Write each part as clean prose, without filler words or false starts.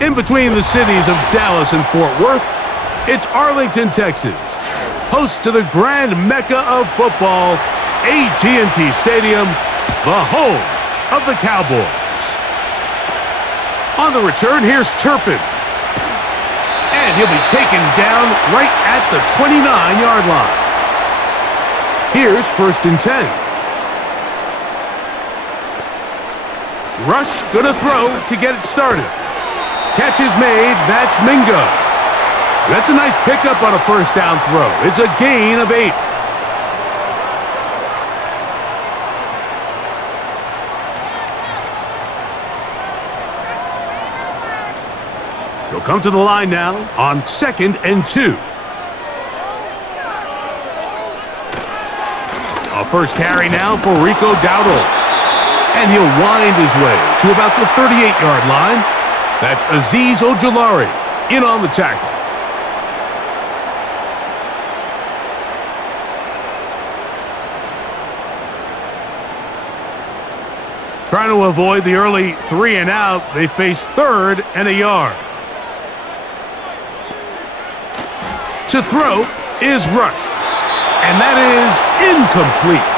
In between the cities of Dallas and Fort Worth, it's Arlington, Texas, host to the grand mecca of football, AT&T Stadium, the home of the Cowboys. On the return, here's Turpin. And he'll be taken down right at the 29-yard line. Here's 1st and 10. Rush gonna throw to get it started. Catch is made. That's Mingo. That's a nice pickup on a 1st down throw. It's a gain of 8. He'll come to the line now on 2nd and 2. A 1st carry now for Rico Dowdle. And he'll wind his way to about the 38-yard line. That's Azeez Ojulari in on the tackle. Trying to avoid the early 3 and out, they face 3rd and a yard. To throw is Rush. And that is incomplete.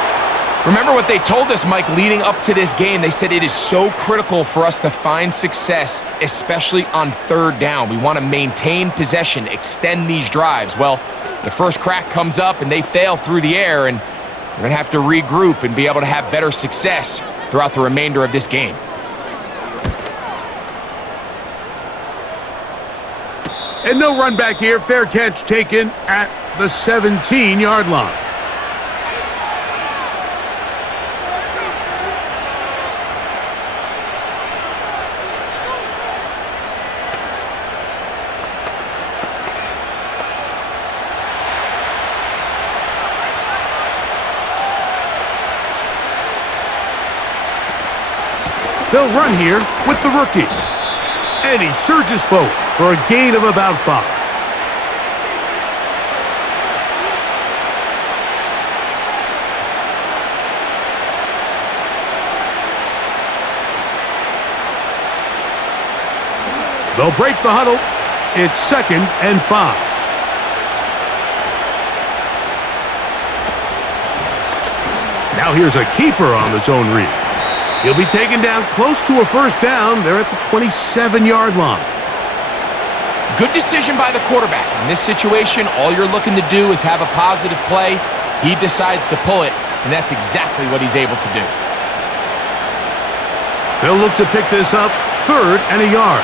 Remember what they told us, Mike, leading up to this game. They said it is so critical for us to find success, especially on 3rd down. We want to maintain possession, extend these drives. Well, the first crack comes up and they fail through the air, and we're going to have to regroup and be able to have better success throughout the remainder of this game. And no run back here. Fair catch taken at the 17-yard line. They'll run here with the rookie. And he surges forward for a gain of about 5. They'll break the huddle. It's 2nd and 5. Now here's a keeper on the zone read. He'll be taken down close to a 1st down. They're at the 27-yard line. Good decision by the quarterback. In this situation, all you're looking to do is have a positive play. He decides to pull it, and that's exactly what he's able to do. They'll look to pick this up 3rd and a yard.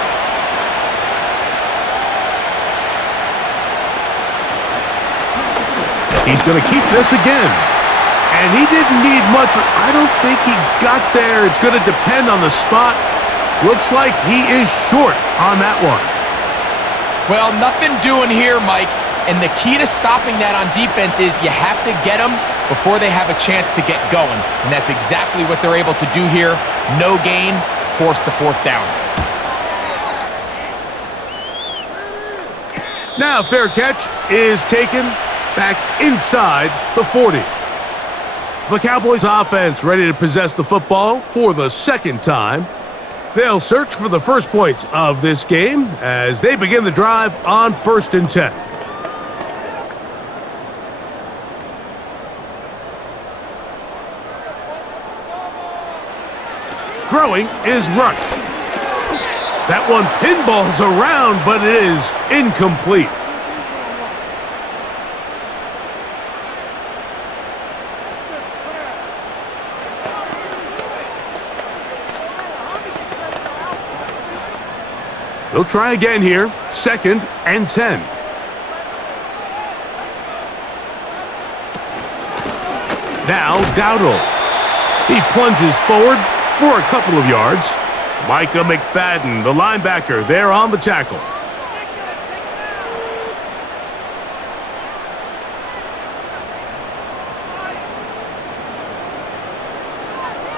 He's going to keep this again. And he didn't need much. I don't think he got there. It's going to depend on the spot. Looks like he is short on that one. Well, nothing doing here, Mike. And the key to stopping that on defense is you have to get them before they have a chance to get going. And that's exactly what they're able to do here. No gain, force the 4th down. Now fair catch is taken back inside the 40. The Cowboys offense ready to possess the football for the 2nd time. They'll search for the first points of this game as they begin the drive on 1st and 10. Throwing is Rush. That one pinballs around, but it is incomplete. They'll try again here, 2nd and 10. Now Dowdle. He plunges forward for a couple of yards. Micah McFadden, the linebacker, there on the tackle.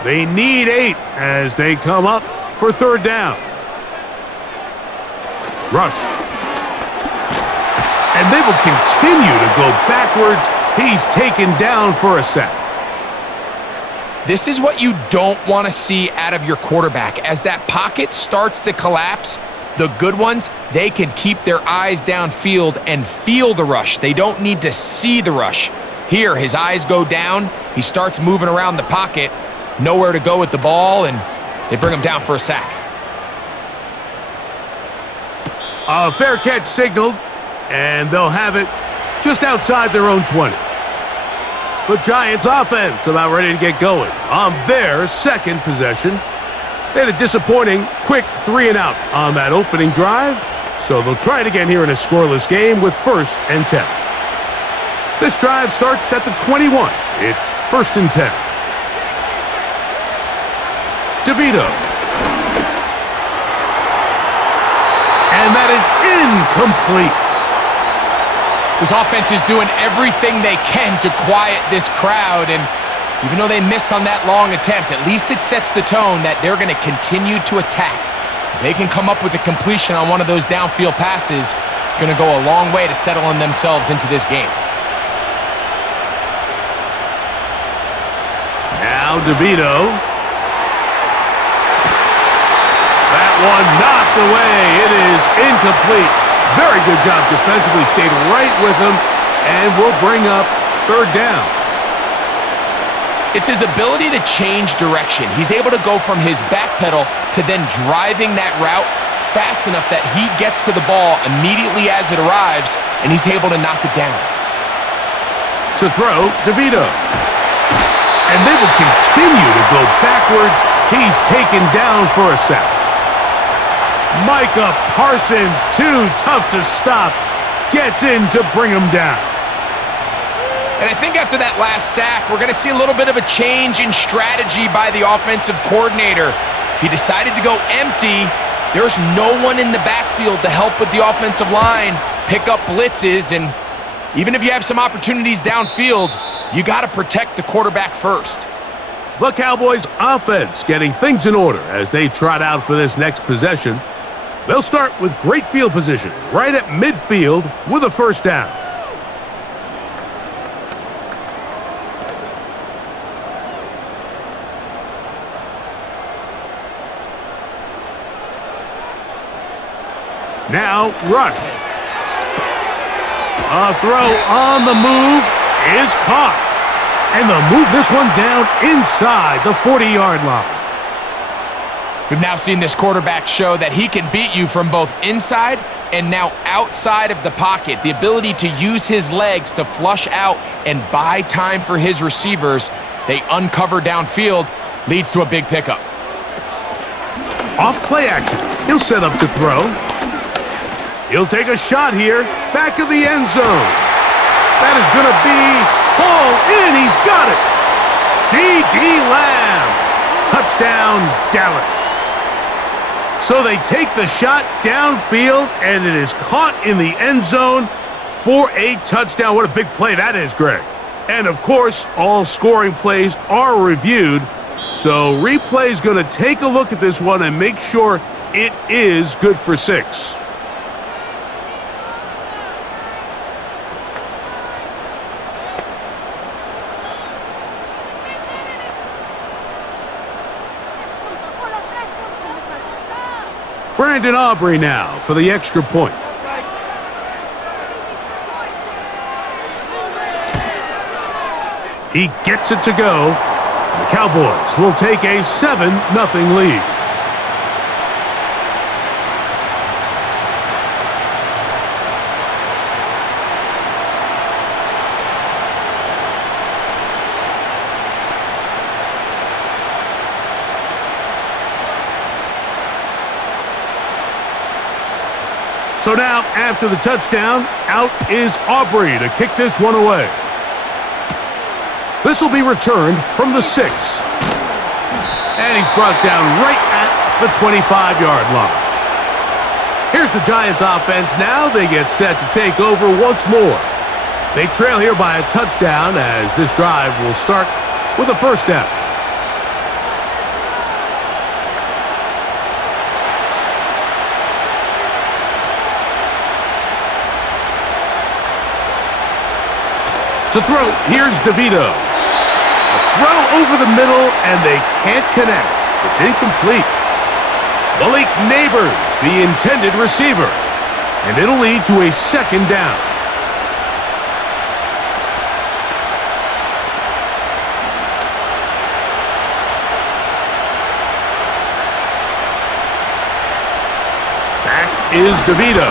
They need 8 as they come up for 3rd down. Rush. And they will continue to go backwards. He's taken down for a sack. This is what you don't want to see out of your quarterback. As that pocket starts to collapse, The good ones, they can keep their eyes downfield and feel the rush. They don't need to see the rush. Here, his eyes go down. He starts moving around the pocket. Nowhere to go with the ball, and they bring him down for a sack. A fair catch signaled, and they'll have it just outside their own 20. The Giants offense about ready to get going on their second possession. They had a disappointing quick 3-and-out on that opening drive, so they'll try it again here in a scoreless game with 1st and 10. This drive starts at the 21. It's 1st and 10. DeVito. And that is incomplete. This offense is doing everything they can to quiet this crowd, and even though they missed on that long attempt, at least it sets the tone that they're going to continue to attack. If they can come up with a completion on one of those downfield passes, it's going to go a long way to settling themselves into this game. Now DeVito. That one knocked away. It is incomplete. Very good job defensively. Stayed right with him, and will bring up 3rd down. It's his ability to change direction. He's able to go from his back pedal to then driving that route fast enough that he gets to the ball immediately as it arrives, and he's able to knock it down. To throw, DeVito. And they will continue to go backwards. He's taken down for a sack. Micah Parsons, too tough to stop, gets in to bring him down. And I think after that last sack, we're going to see a little bit of a change in strategy by the offensive coordinator. He decided to go empty. There's no one in the backfield to help with the offensive line, pick up blitzes, and even if you have some opportunities downfield, you got to protect the quarterback first. The Cowboys offense getting things in order as they trot out for this next possession. They'll start with great field position right at midfield with a 1st down. Now rush. A throw on the move is caught. And they'll move this one down inside the 40-yard line. We've now seen this quarterback show that he can beat you from both inside and now outside of the pocket. The ability to use his legs to flush out and buy time for his receivers. They uncover downfield, leads to a big pickup. Off play action. He'll set up to throw. He'll take a shot here, back of the end zone. That is going to be hauled in. He's got it. C.D. Lamb. Touchdown, Dallas. So they take the shot downfield, and it is caught in the end zone for a touchdown. What a big play that is, Greg. And, of course, all scoring plays are reviewed. So replay is going to take a look at this one and make sure it is good for 6. Brandon Aubrey now for the extra point. He gets it to go. And the Cowboys will take a 7-0 lead. So now, after the touchdown, out is Aubrey to kick this one away. This will be returned from the 6. And he's brought down right at the 25-yard line. Here's the Giants offense now. They get set to take over once more. They trail here by a touchdown as this drive will start with a 1st down. To throw, here's DeVito. A throw over the middle, and they can't connect. It's incomplete. Malik Neighbors the intended receiver, and it'll lead to a second down. Back is DeVito.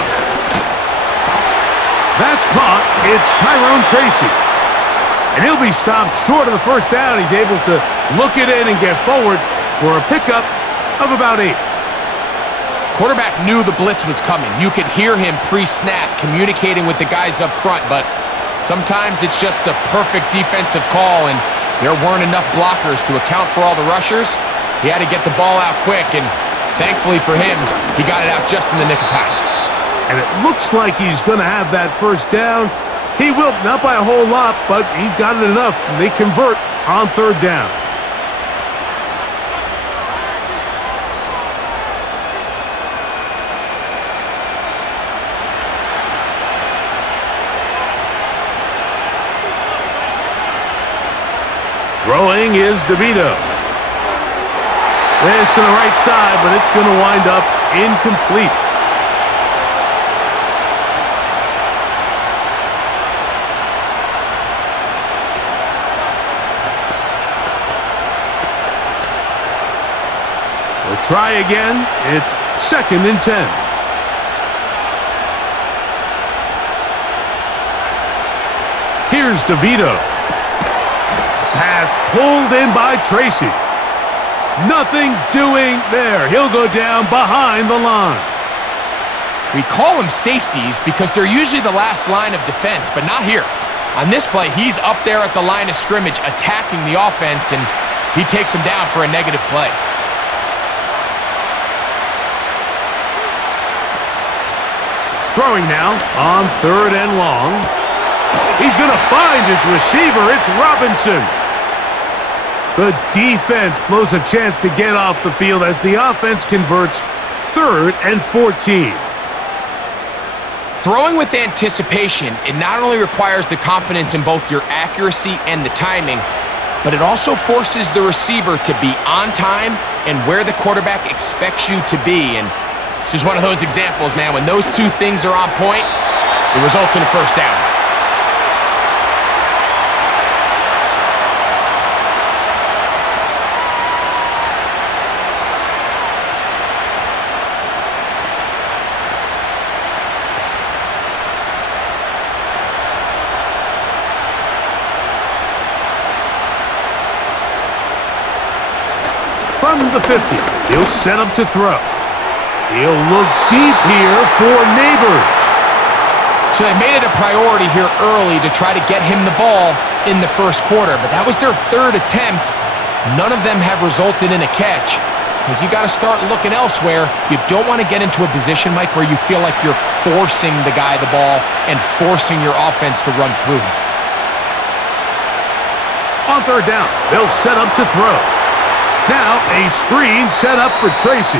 That's caught. It's Tyrone Tracy. And he'll be stopped short of the first down. He's able to look it in and get forward for a pickup of about 8. Quarterback knew the blitz was coming. You could hear him pre-snap communicating with the guys up front, but sometimes it's just the perfect defensive call, and there weren't enough blockers to account for all the rushers. He had to get the ball out quick, and thankfully for him, he got it out just in the nick of time. And it looks like he's going to have that first down. He will, not by a whole lot, but he's got it enough. They convert on third down. Throwing is DeVito. This to the right side, but it's going to wind up incomplete. We'll try again. It's 2nd and 10. Here's DeVito. Pass pulled in by Tracy. Nothing doing there. He'll go down behind the line. We call them safeties because they're usually the last line of defense, but not here. On this play, he's up there at the line of scrimmage attacking the offense, and he takes him down for a negative play. Throwing now on 3rd and long. He's going to find his receiver. It's Robinson. The defense blows a chance to get off the field as the offense converts 3rd and 14. Throwing with anticipation, it not only requires the confidence in both your accuracy and the timing, but it also forces the receiver to be on time and where the quarterback expects you to be. And this is one of those examples, man. When those two things are on point, it results in a first down. From the 50, he'll set up to throw. He'll look deep here for Neighbors. So they made it a priority here early to try to get him the ball in the first quarter, but that was their 3rd attempt. None of them have resulted in a catch. But you got to start looking elsewhere. You don't want to get into a position, Mike, where you feel like you're forcing the guy the ball and forcing your offense to run through him. On 3rd down, they'll set up to throw. Now a screen set up for Tracy.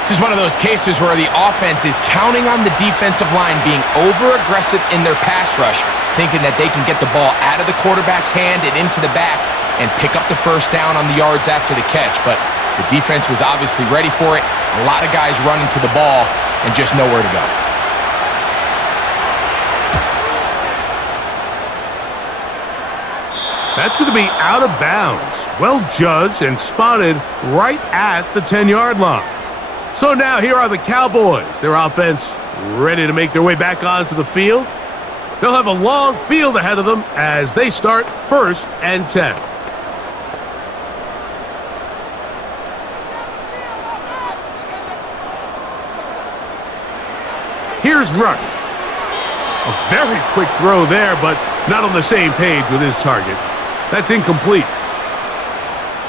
This is one of those cases where the offense is counting on the defensive line being over-aggressive in their pass rush, thinking that they can get the ball out of the quarterback's hand and into the back and pick up the first down on the yards after the catch. But the defense was obviously ready for it. A lot of guys running to the ball and just nowhere to go. That's going to be out of bounds. Well judged and spotted right at the 10-yard line. So now here are the Cowboys. Their offense ready to make their way back onto the field. They'll have a long field ahead of them as they start 1st and 10. Here's Rush. A very quick throw there, but not on the same page with his target. That's incomplete.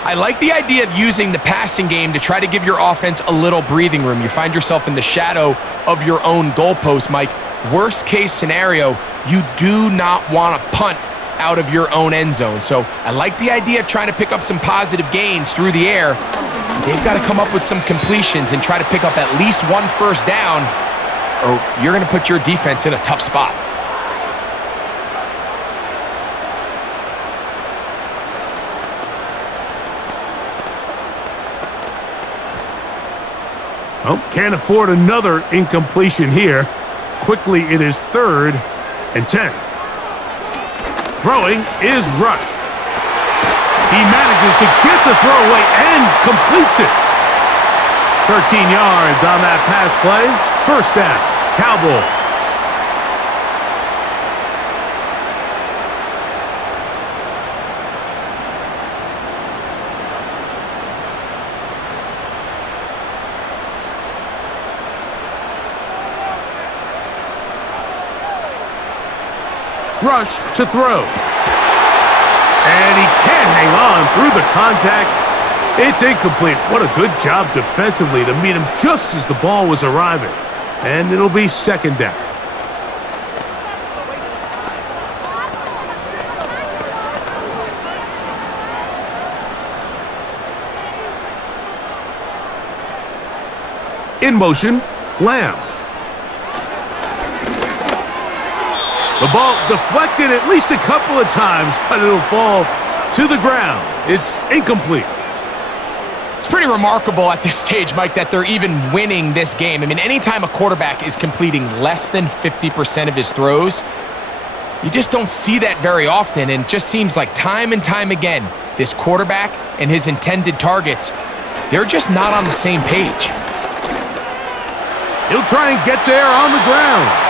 I like the idea of using the passing game to try to give your offense a little breathing room. You find yourself in the shadow of your own goalpost, Mike. Worst case scenario, you do not want to punt out of your own end zone. So I like the idea of trying to pick up some positive gains through the air. They've got to come up with some completions and try to pick up at least one first down, or you're going to put your defense in a tough spot. Oh, can't afford another incompletion here. Quickly, it is 3rd and 10. Throwing is Rush. He manages to get the throw away and completes it. 13 yards on that pass play. First down, Cowboys. Rush to throw. And he can't hang on through the contact. It's incomplete. What a good job defensively to meet him just as the ball was arriving. And it'll be 2nd down. In motion, Lamb. The ball deflected at least a couple of times, but it'll fall to the ground. It's incomplete. It's pretty remarkable at this stage, Mike, that they're even winning this game. I mean, anytime a quarterback is completing less than 50% of his throws, you just don't see that very often, and it just seems like time and time again, this quarterback and his intended targets, they're just not on the same page. He'll try and get there on the ground.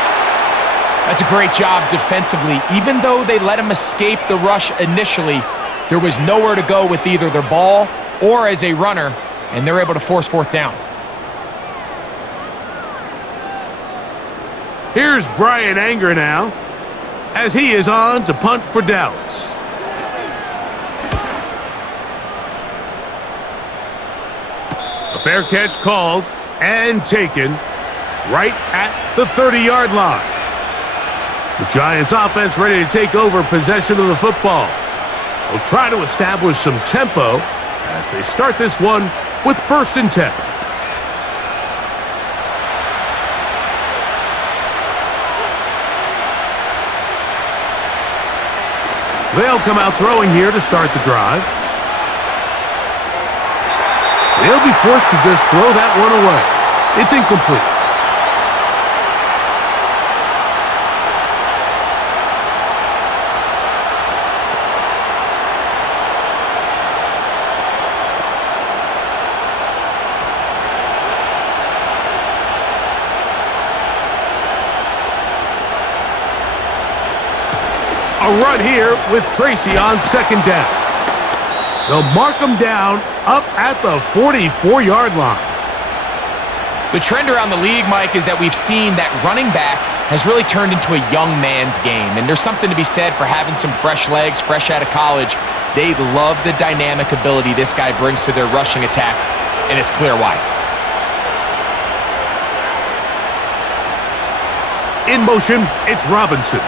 That's a great job defensively. Even though they let him escape the rush initially, there was nowhere to go with either their ball or as a runner, and they're able to force 4th down. Here's Brian Anger now, as he is on to punt for Dallas. A fair catch called and taken right at the 30-yard line. The Giants offense ready to take over possession of the football. They'll try to establish some tempo as they start this one with 1st and 10. They'll come out throwing here to start the drive. They'll be forced to just throw that one away. It's incomplete. A run here with Tracy on 2nd down. They'll mark him down up at the 44-yard line. The trend around the league, Mike, is that we've seen that running back has really turned into a young man's game. And there's something to be said for having some fresh legs, fresh out of college. They love the dynamic ability this guy brings to their rushing attack, and it's clear why. In motion, it's Robinson.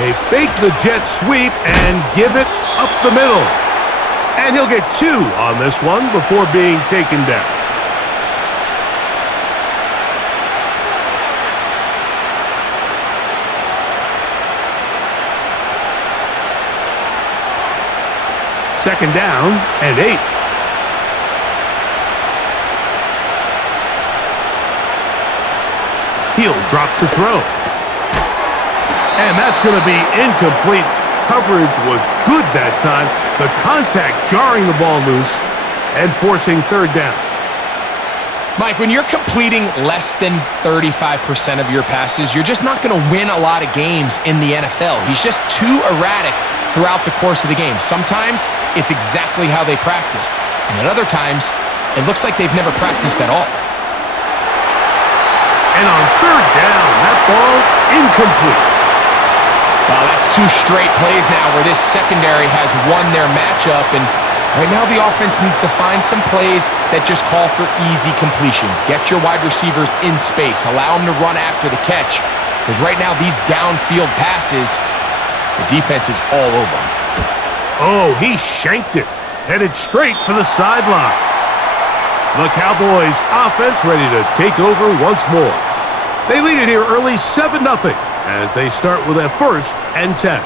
They fake the jet sweep and give it up the middle. And he'll get 2 on this one before being taken down. Second down and 8. He'll drop to throw. And that's going to be incomplete. Coverage was good that time. The contact jarring the ball loose and forcing 3rd down. Mike, when you're completing less than 35% of your passes, you're just not going to win a lot of games in the NFL. He's just too erratic throughout the course of the game. Sometimes it's exactly how they practiced. And at other times, it looks like they've never practiced at all. And on 3rd down, that ball incomplete. Well, that's 2 straight plays now where this secondary has won their matchup, and right now the offense needs to find some plays that just call for easy completions. Get your wide receivers in space. Allow them to run after the catch, because right now these downfield passes, the defense is all over them. Oh, he shanked it. Headed straight for the sideline. The Cowboys offense ready to take over once more. They lead it here early 7-0. As they start with a 1st and 10.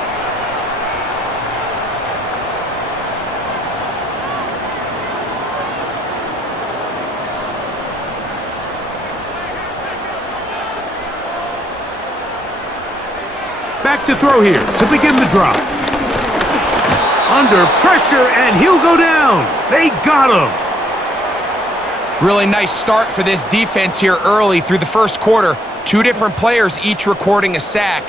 Back to throw here to begin the drive. Under pressure, and he'll go down. They got him. Really nice start for this defense here early through the first quarter. Two different players each recording a sack.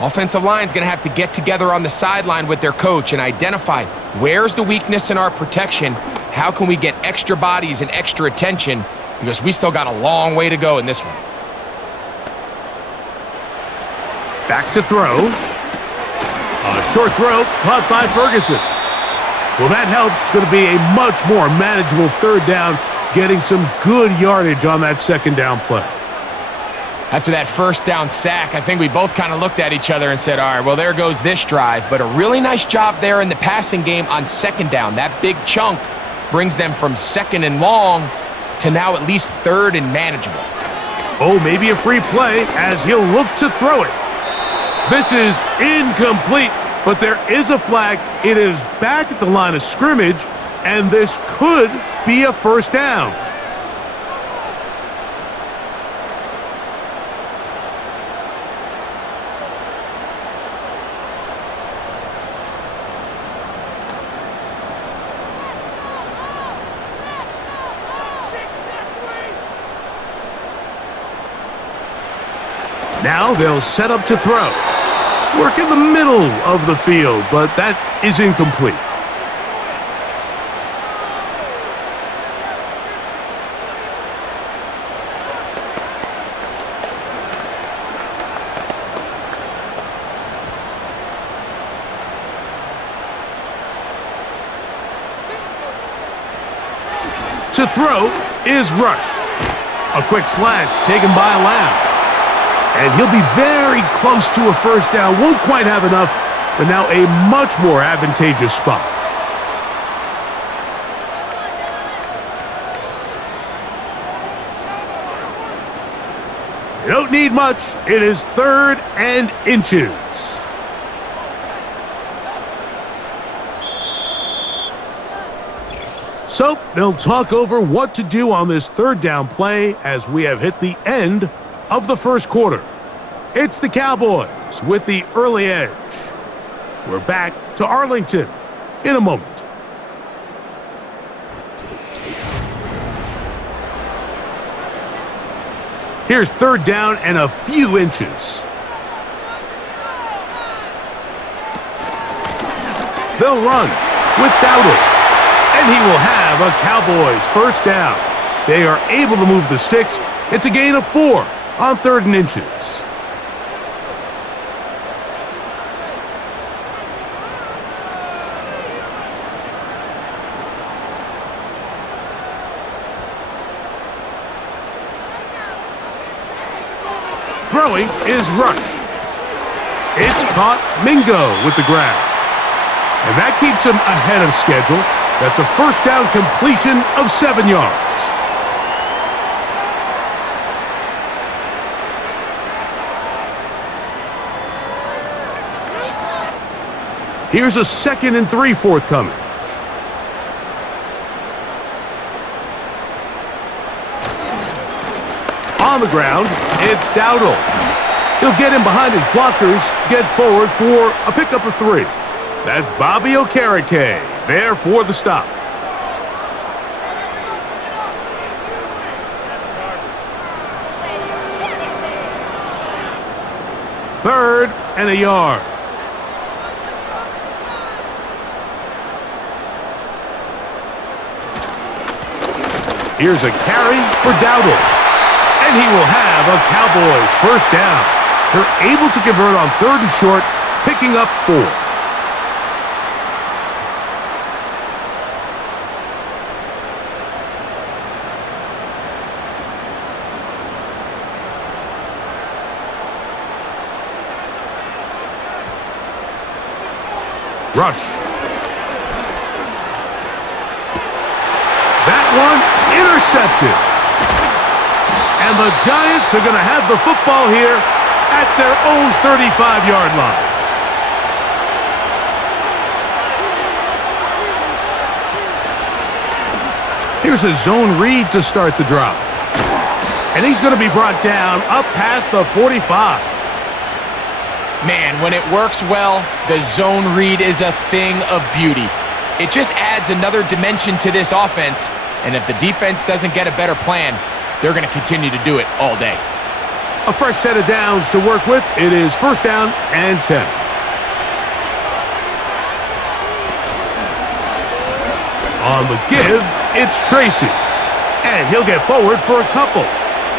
Offensive line's going to have to get together on the sideline with their coach and identify where's the weakness in our protection, how can we get extra bodies and extra attention, because we still got a long way to go in this one. Back to throw. A short throw caught by Ferguson. Well, that helps. It's going to be a much more manageable third down, getting some good yardage on that second down play. After that first down sack, I think we both kind of looked at each other and said, all right, well, there goes this drive. But a really nice job there in the passing game on second down. That big chunk brings them from second and long to now at least third and manageable. Oh, maybe a free play as he'll look to throw it. This is incomplete, but there is a flag. It is back at the line of scrimmage, and this could be a first down. Now they'll set up to throw. Work in the middle of the field, but that is incomplete. To throw is Rush. A quick slant taken by Lamb. And he'll be very close to a first down. Won't quite have enough, but now a much more advantageous spot. You don't need much. It is third and inches. So they'll talk over what to do on this third down play as we have hit the end of the first quarter. It's the Cowboys with the early edge. We're back to Arlington in a moment. Here's third down and a few inches. They'll run with Dowdle, and he will have a Cowboys first down. They are able to move the sticks. It's a gain of 4 on third and inches. Throwing is Rush. It's caught. Mingo with the grab. And that keeps him ahead of schedule. That's a first down completion of 7 yards. Here's a 2nd and 3 forthcoming. On the ground, it's Dowdle. He'll get in behind his blockers, get forward for a pickup of 3. That's Bobby Okereke there for the stop. Third and a yard. Here's a carry for Dowdle, and he will have a Cowboys first down. They're able to convert on third and short, picking up 4. Rush. That one intercepted. And the Giants are going to have the football here at their own 35-yard line. Here's a zone read to start the drive. And he's going to be brought down up past the 45. Man, when it works well, the zone read is a thing of beauty. It just adds another dimension to this offense, and if the defense doesn't get a better plan, they're going to continue to do it all day. A fresh set of downs to work with. It is first down and 10. On the give, it's Tracy. And he'll get forward for a couple.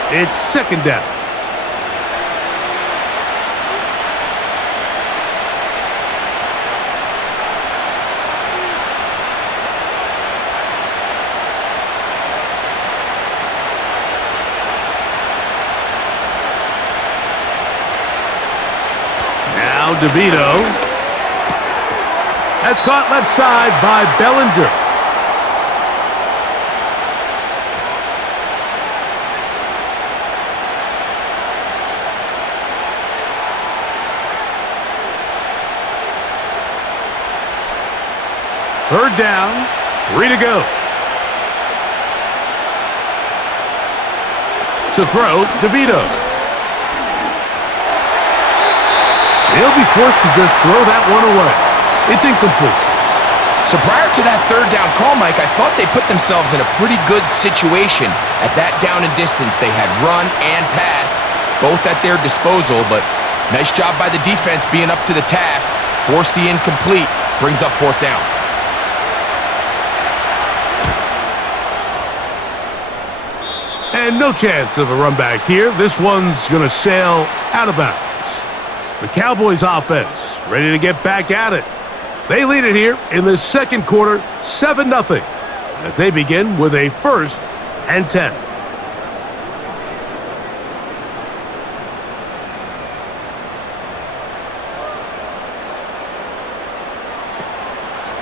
It's second down. Now DeVito. That's caught left side by Bellinger. Third down, 3 to go. To throw, DeVito. He'll be forced to just throw that one away. It's incomplete. So prior to that third down call, Mike, I thought they put themselves in a pretty good situation. At that down and distance, they had run and pass, both at their disposal, but nice job by the defense being up to the task. Force the incomplete, brings up fourth down. And no chance of a run back here. This one's going to sail out of bounds. The Cowboys offense ready to get back at it. They lead it here in the second quarter, 7-0, as they begin with a first and 10.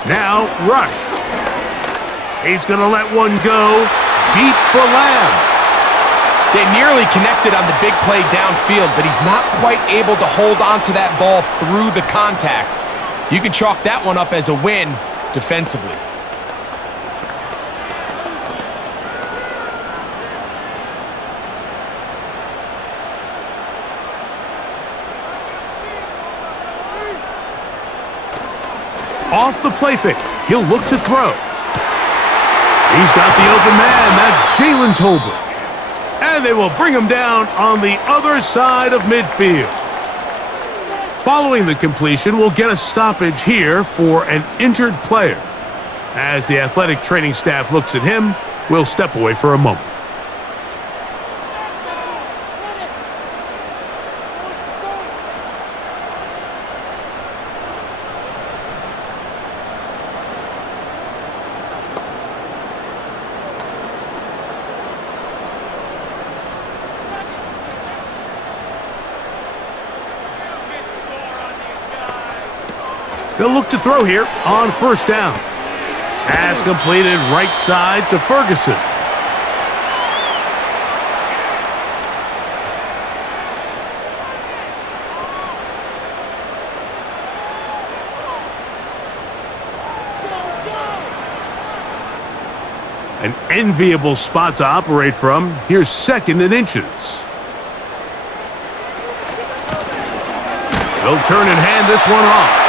Now, Rush. He's going to let one go deep for Lamb. They nearly connected on the big play downfield, but he's not quite able to hold on to that ball through the contact. You can chalk that one up as a win defensively. Off the play fake, he'll look to throw. He's got the open man. That's Jalen Tolbert. And they will bring him down on the other side of midfield. Following the completion, we'll get a stoppage here for an injured player. As the athletic training staff looks at him, we'll step away for a moment. They'll look to throw here on first down. Pass completed right side to Ferguson. An enviable spot to operate from. Here's second and inches. They'll turn and hand this one off.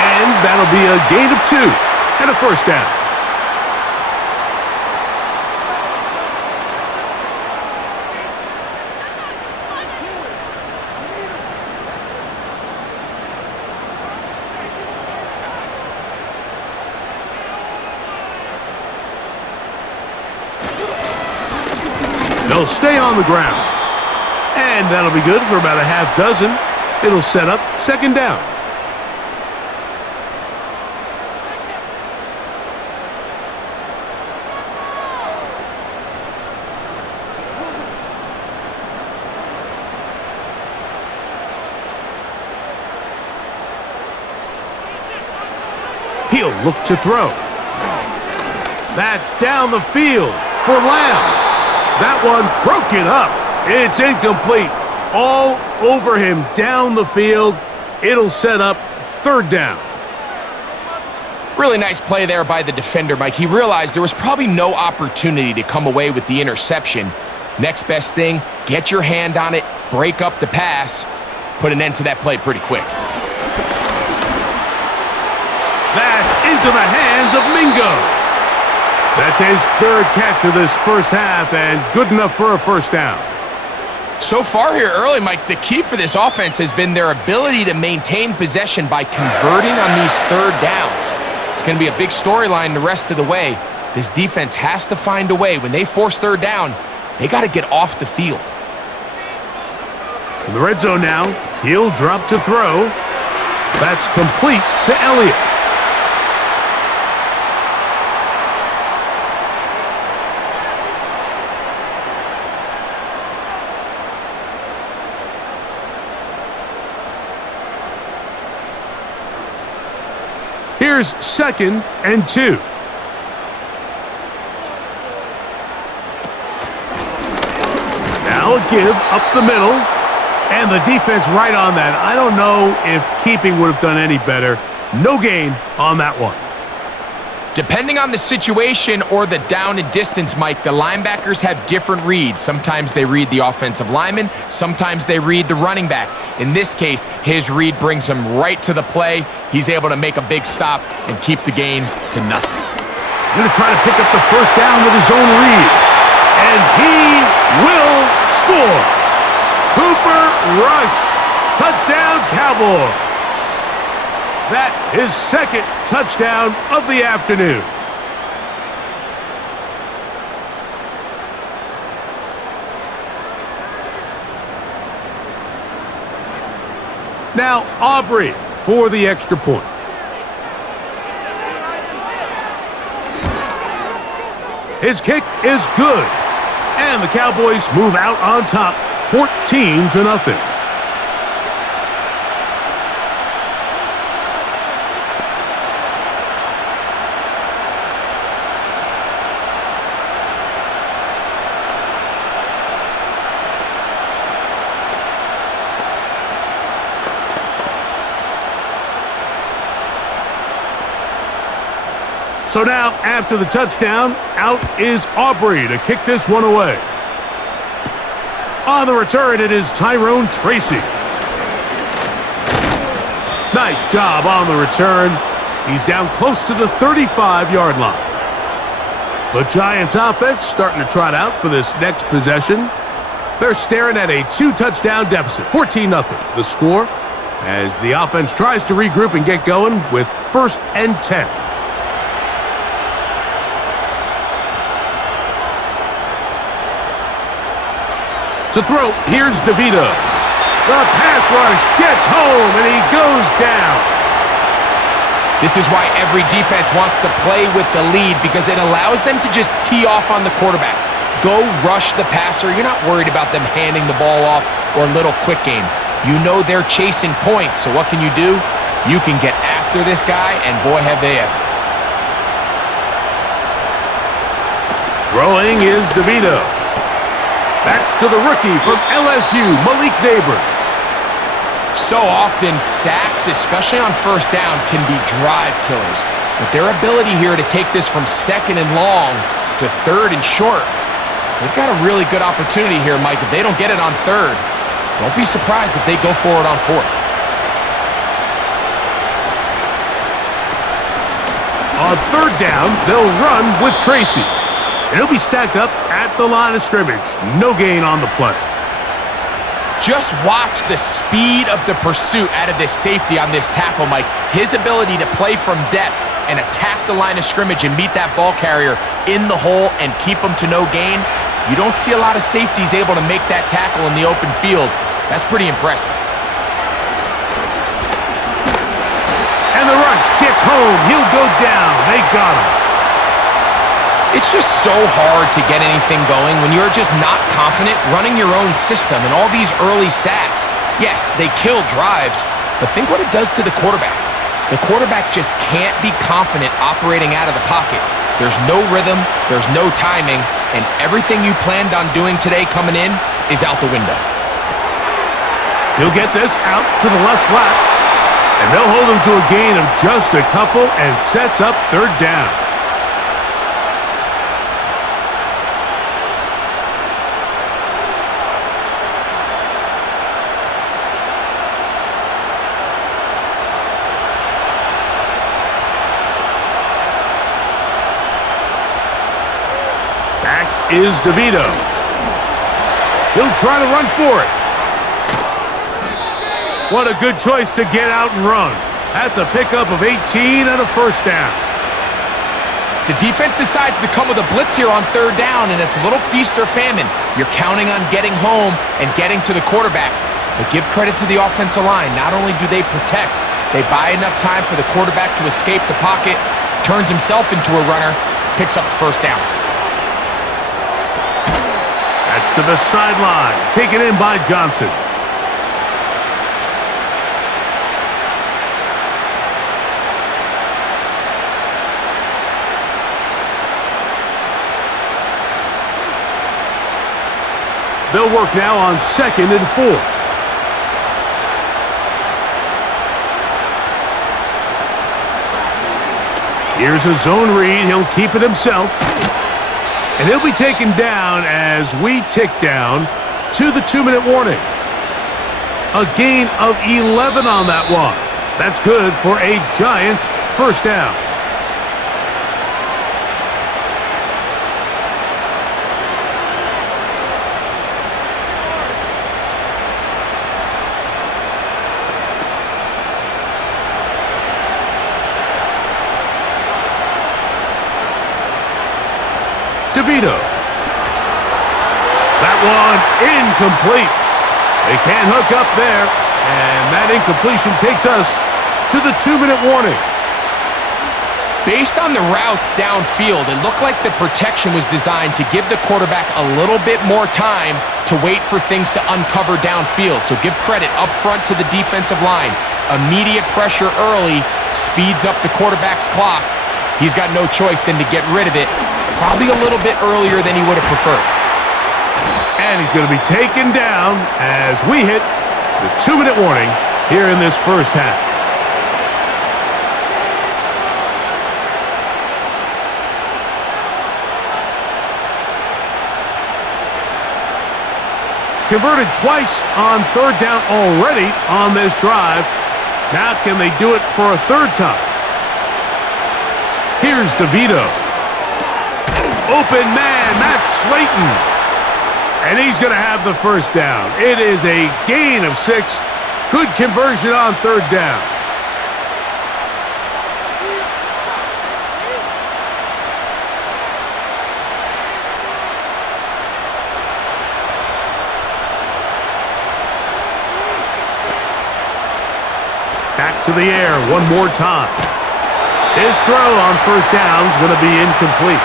And that'll be a gain of 2 and a first down. They'll stay on the ground. And that'll be good for about a half dozen. It'll set up second down. He'll look to throw. That's down the field for Lamb. That one broken up. It's incomplete. All over him down the field. It'll set up third down. Really nice play there by the defender, Mike. He realized there was probably no opportunity to come away with the interception. Next best thing, get your hand on it, break up the pass. put an end to that play pretty quick. That's into the hands of Mingo. That's his third catch of this first half, and good enough for a first down. So far here early, Mike, the key for this offense has been their ability to maintain possession by converting on these third downs. It's going to be a big storyline the rest of the way. This defense has to find a way. When they force third down, they got to get off the field. In the red zone now, he'll drop to throw. That's complete to Elliott. Here's 2nd and 2. Now a give up the middle. And the defense right on that. I don't know if keeping would have done any better. No gain on that one. Depending on the situation or the down and distance, Mike, the linebackers have different reads. Sometimes they read the offensive lineman. Sometimes they read the running back. In this case, his read brings him right to the play. He's able to make a big stop and keep the gain to nothing. Going to try to pick up the first down with his own read. And he will score. Cooper Rush. Touchdown, Cowboys. That is 2nd touchdown of the afternoon. Now Aubrey for the extra point. His kick is good. And the Cowboys move out on top, 14-0. So now, after the touchdown, out is Aubrey to kick this one away. On the return, it is Tyrone Tracy. Nice job on the return. He's down close to the 35-yard line. The Giants offense starting to trot out for this next possession. They're staring at a 2-touchdown deficit, 14-0. The score as the offense tries to regroup and get going with 1st and 10. To throw, here's DeVito. The pass rush gets home, and he goes down. This is why every defense wants to play with the lead, because it allows them to just tee off on the quarterback. Go rush the passer. You're not worried about them handing the ball off or a little quick game. You know they're chasing points, so what can you do? You can get after this guy, and boy, have they ever. Throwing is DeVito. That's to the rookie from LSU, Malik Neighbors. So often, sacks, especially on first down, can be drive killers. But their ability here to take this from 2nd and long to 3rd and short, they've got a really good opportunity here, Mike. If they don't get it on 3rd, don't be surprised if they go for it on 4th. On 3rd down, they'll run with Tracy. And he'll be stacked up at the line of scrimmage. No gain on the play. Just watch the speed of the pursuit out of this safety on this tackle, Mike. His ability to play from depth and attack the line of scrimmage and meet that ball carrier in the hole and keep him to no gain. You don't see a lot of safeties able to make that tackle in the open field. That's pretty impressive. And the rush gets home. He'll go down. They got him. It's just so hard to get anything going when you're just not confident running your own system, and all these early sacks, yes, they kill drives, but think what it does to the quarterback. The quarterback just can't be confident operating out of the pocket. There's no rhythm, there's no timing, and everything you planned on doing today coming in is out the window. He'll get this out to the left flat, and they'll hold him to a gain of just a couple and sets up 3rd down. Back is DeVito. He'll try to run for it. What a good choice to get out and run. That's a pickup of 18 and a first down. The defense decides to come with a blitz here on third down, and it's a little feast or famine. You're counting on getting home and getting to the quarterback. But give credit to the offensive line. Not only do they protect, they buy enough time for the quarterback to escape the pocket, turns himself into a runner, picks up the first down. That's to the sideline. Taken in by Johnson. They'll work now on 2nd and 4. Here's a zone read. He'll keep it himself. And he'll be taken down as we tick down to the 2-minute warning. A gain of 11 on that one. That's good for a Giants first down. DeVito. That one incomplete. They can't hook up there, and that incompletion takes us to the 2-minute warning. Based on the routes downfield, it looked like the protection was designed to give the quarterback a little bit more time to wait for things to uncover downfield. So give credit up front to the defensive line. Immediate pressure early speeds up the quarterback's clock. He's got no choice than to get rid of it, probably a little bit earlier than he would have preferred. And he's going to be taken down as we hit the 2-minute warning here in this first half. Converted twice on third down already on this drive. Now can they do it for a third time? Here's DeVito. Open man, that's Slayton. And he's going to have the first down. It is a gain of 6. Good conversion on third down. Back to the air one more time. His throw on first down is going to be incomplete.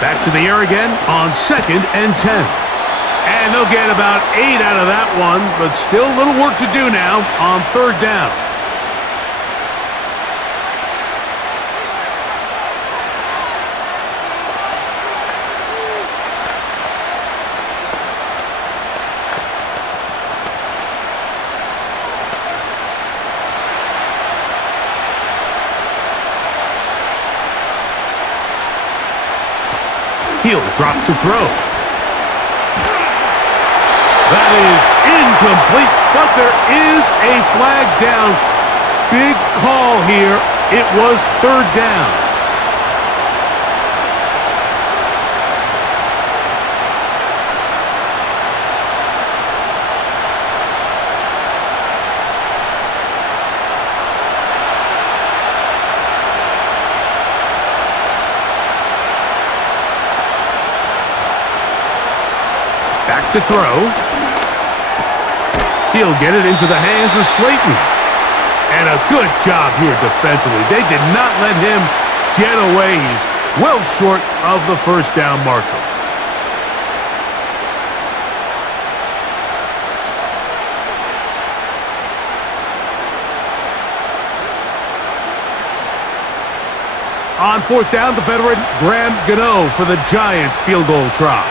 Back to the air again on 2nd and 10. And they'll get about 8 out of that one, but still a little work to do now on third down. He'll drop to throw. That is incomplete, but there is a flag down. Big call here. It was third down. Back to throw. He'll get it into the hands of Slayton. And a good job here defensively. They did not let him get away. He's well short of the first down marker. On fourth down, the veteran Graham Gano for the Giants field goal try.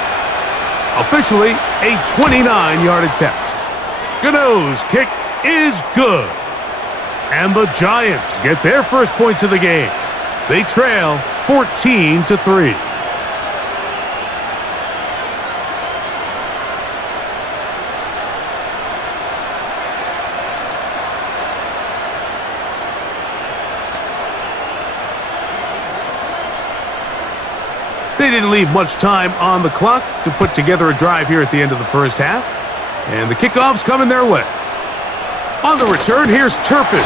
Officially a 29-yard attempt. Gano's kick is good. And the Giants get their first points of the game. They trail 14-3. They didn't leave much time on the clock to put together a drive here at the end of the first half. And the kickoff's coming their way. On the return, here's Turpin.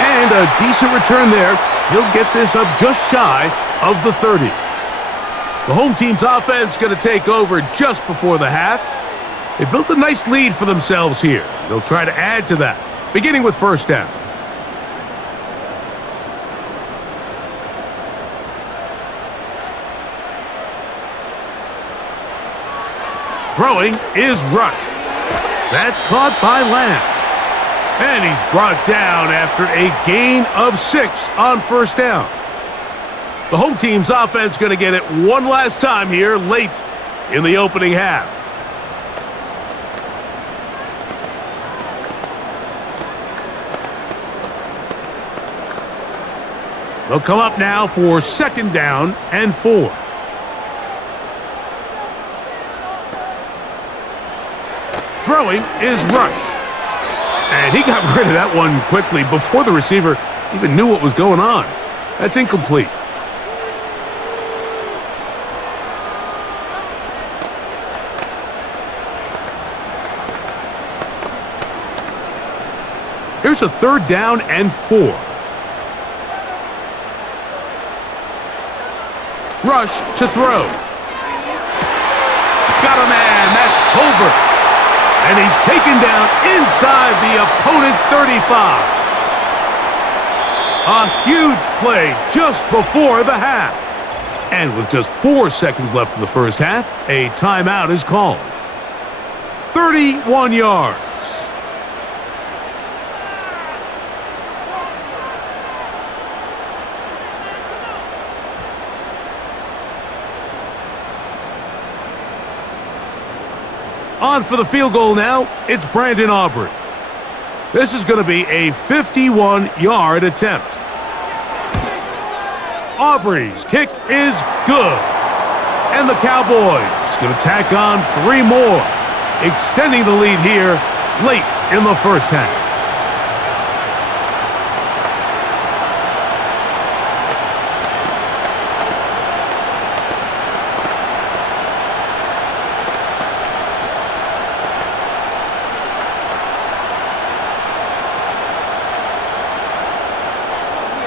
And a decent return there. He'll get this up just shy of the 30. The home team's offense going to take over just before the half. They built a nice lead for themselves here. They'll try to add to that, beginning with first down. Throwing is Rush. That's caught by Lamb. And he's brought down after a gain of 6 on first down. The home team's offense going to get it one last time here late in the opening half. They'll come up now for second down and 4. Throwing is Rush. And he got rid of that one quickly before the receiver even knew what was going on. That's incomplete. Here's a third down and 4. Rush to throw. Got a man. That's Tolbert. And he's taken down inside the opponent's 35. A huge play just before the half. And with just 4 seconds left in the first half, a timeout is called. 31 yards. On for the field goal now, it's Brandon Aubrey. This is going to be a 51-yard attempt. Aubrey's kick is good. And the Cowboys going to tack on 3 more, extending the lead here late in the first half.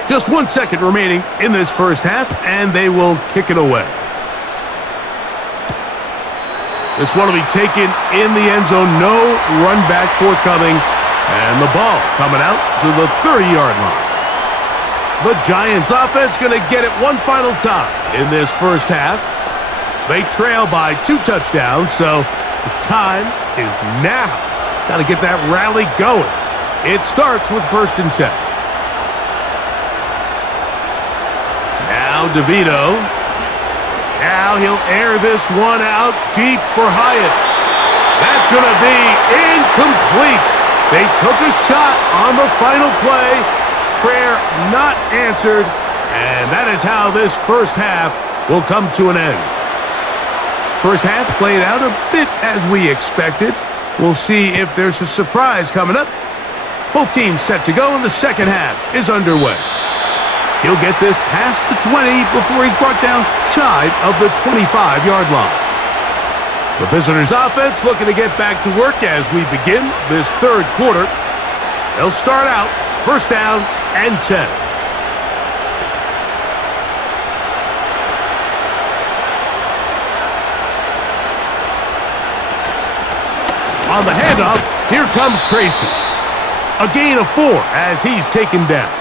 Just 1 second remaining in this first half, and they will kick it away. This one will be taken in the end zone. No run back forthcoming, and the ball coming out to the 30-yard line. The Giants offense going to get it one final time in this first half. They trail by 2 touchdowns, so the time is now. Got to get that rally going. It starts with 1st and 10. Now DeVito. Now he'll air this one out deep for Hyatt. That's going to be incomplete. They took a shot on the final play. Prayer not answered. And that is how this first half will come to an end. First half played out a bit as we expected. We'll see if there's a surprise coming up. Both teams set to go, and the second half is underway. He'll get this past the 20 before he's brought down shy of the 25-yard line. The visitors' offense looking to get back to work as we begin this third quarter. They'll start out first down and 10. On the handoff, here comes Tracy. A gain of 4 as he's taken down.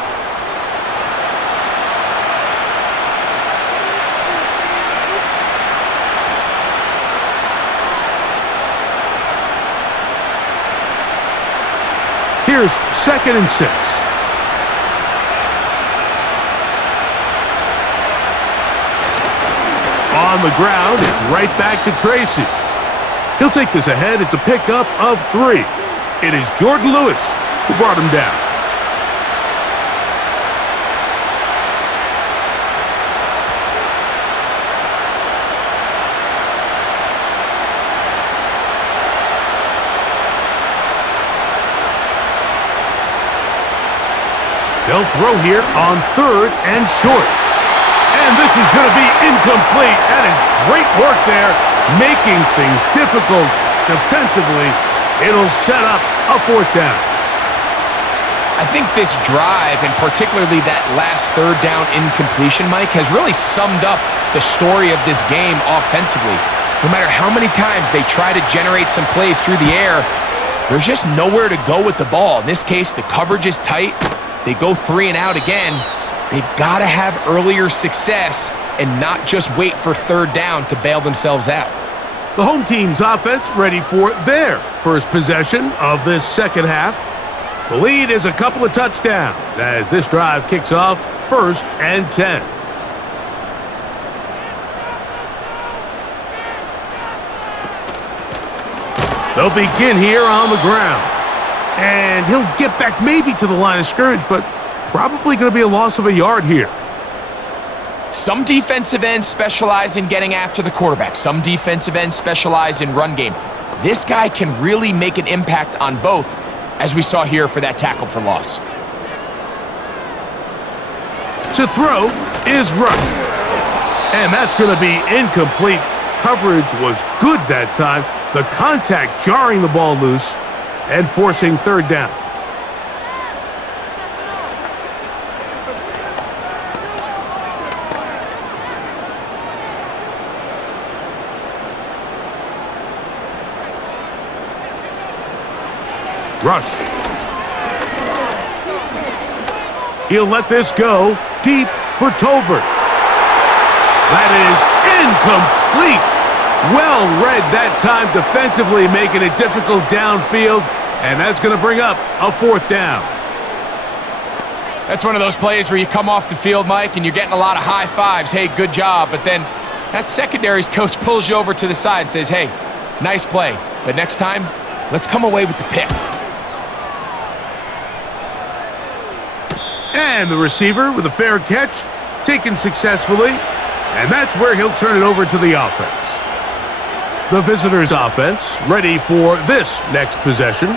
Here's 2nd and 6. On the ground, it's right back to Tracy. He'll take this ahead. It's a pickup of 3. It is Jordan Lewis who brought him down. They'll throw here on 3rd and short. And this is going to be incomplete. That is great work there, making things difficult defensively. It'll set up a 4th down. I think this drive, and particularly that last 3rd down incompletion, Mike, has really summed up the story of this game offensively. No matter how many times they try to generate some plays through the air, there's just nowhere to go with the ball. In this case, the coverage is tight. They go 3 and out again. They've got to have earlier success and not just wait for 3rd down to bail themselves out. The home team's offense ready for their first possession of this second half. The lead is a couple of touchdowns as this drive kicks off 1st and 10. They'll begin here on the ground. And he'll get back maybe to the line of scrimmage, but probably going to be a loss of a yard here. Some defensive ends specialize in getting after the quarterback. Some defensive ends specialize in run game. This guy can really make an impact on both, as we saw here for that tackle for loss. To throw is Rush. And that's going to be incomplete. Coverage was good that time. The contact jarring the ball loose and forcing 3rd down. Rush. He'll let this go deep for Tolbert. That is incomplete. Well read that time defensively, making it difficult downfield, and that's going to bring up a 4th down. That's one of those plays where you come off the field, Mike, and you're getting a lot of high fives. Hey, good job. But then that secondary's coach pulls you over to the side and says, hey, nice play, but next time, let's come away with the pick. And the receiver with a fair catch, taken successfully, and that's where he'll turn it over to the offense. The visitors' offense ready for this next possession.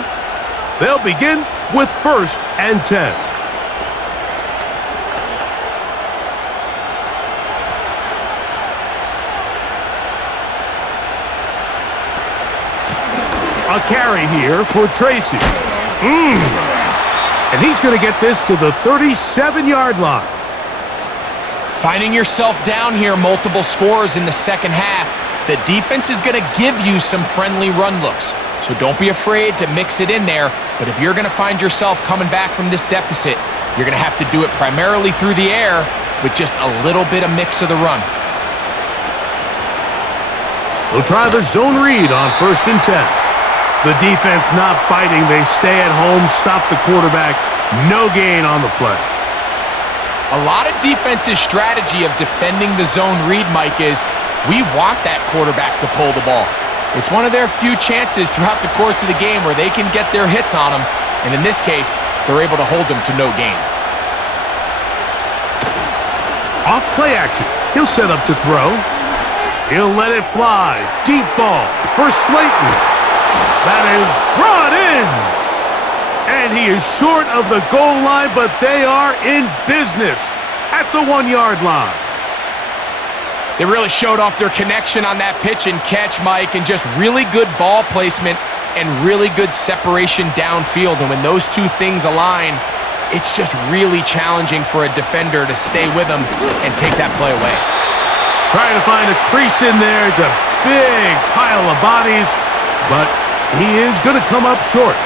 They'll begin with 1st and 10. A carry here for Tracy. And he's going to get this to the 37-yard line. Finding yourself down here multiple scores in the second half, the defense is going to give you some friendly run looks. So don't be afraid to mix it in there. But if you're going to find yourself coming back from this deficit, you're going to have to do it primarily through the air with just a little bit of mix of the run. We'll try the zone read on 1st and 10. The defense not biting. They stay at home, stop the quarterback. No gain on the play. A lot of defense's strategy of defending the zone read, Mike, is we want that quarterback to pull the ball. It's one of their few chances throughout the course of the game where they can get their hits on them, and in this case, they're able to hold them to no gain. Off play action. He'll set up to throw. He'll let it fly. Deep ball for Slayton. That is brought in. And he is short of the goal line, but they are in business at the 1-yard line. They really showed off their connection on that pitch and catch, Mike, and just really good ball placement and really good separation downfield. And when those two things align, it's just really challenging for a defender to stay with them and take that play away. Trying to find a crease in there. It's a big pile of bodies, but he is going to come up short.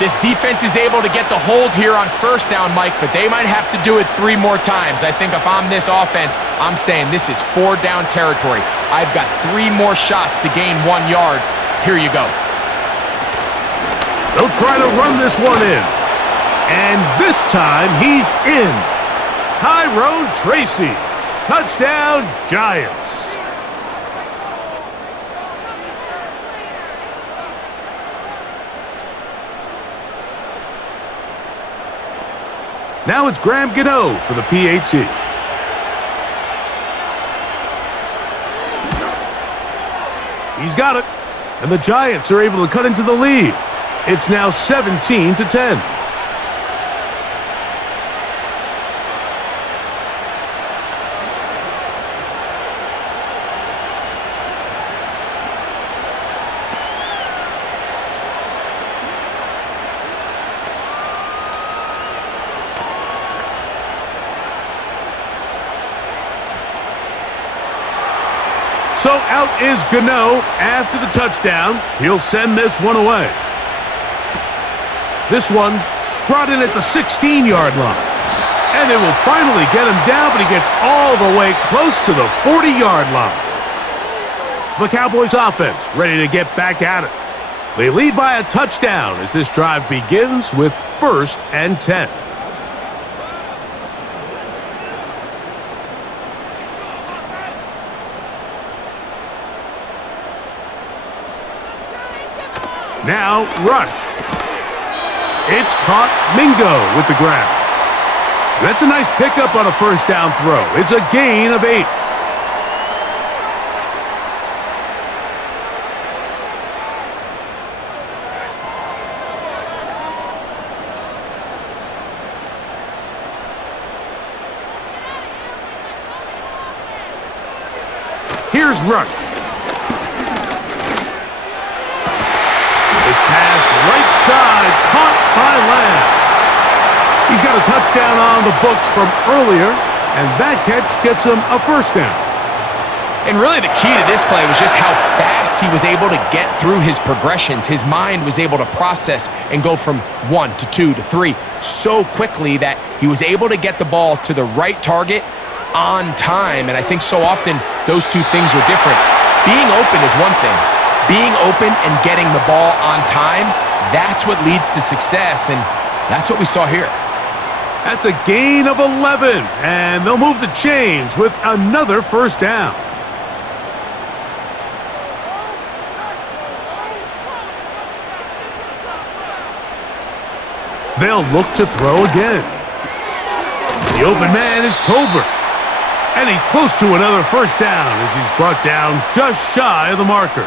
This defense is able to get the hold here on 1st down, Mike, but they might have to do it 3 more times. I think if I'm this offense, I'm saying this is 4-down territory. I've got 3 more shots to gain 1 yard. Here you go. They'll try to run this one in. And this time, he's in. Tyrone Tracy. Touchdown, Giants. Now it's Graham Gano for the PAT. He's got it. And the Giants are able to cut into the lead. It's now 17-10. So out is Gano after the touchdown. He'll send this one away. This one brought in at the 16-yard line. And they will finally get him down, but he gets all the way close to the 40-yard line. The Cowboys offense ready to get back at it. They lead by a touchdown as this drive begins with 1st and 10. Now rush. It's caught. Mingo with the grab. That's a nice pickup on a 1st down throw. It's a gain of 8. Here's Rush. This pass right side, caught by Lamb. He's got a touchdown on the books from earlier, and that catch gets him a 1st down. And really the key to this play was just how fast he was able to get through his progressions. His mind was able to process and go from 1 to 2 to 3 so quickly that he was able to get the ball to the right target on time. And I think so often those two things are different. Being open is one thing. Being open and getting the ball on time, that's what leads to success, and that's what we saw here. That's a gain of 11, and they'll move the chains with another 1st down. They'll look to throw again. The open man is Tolbert. And he's close to another 1st down as he's brought down just shy of the marker.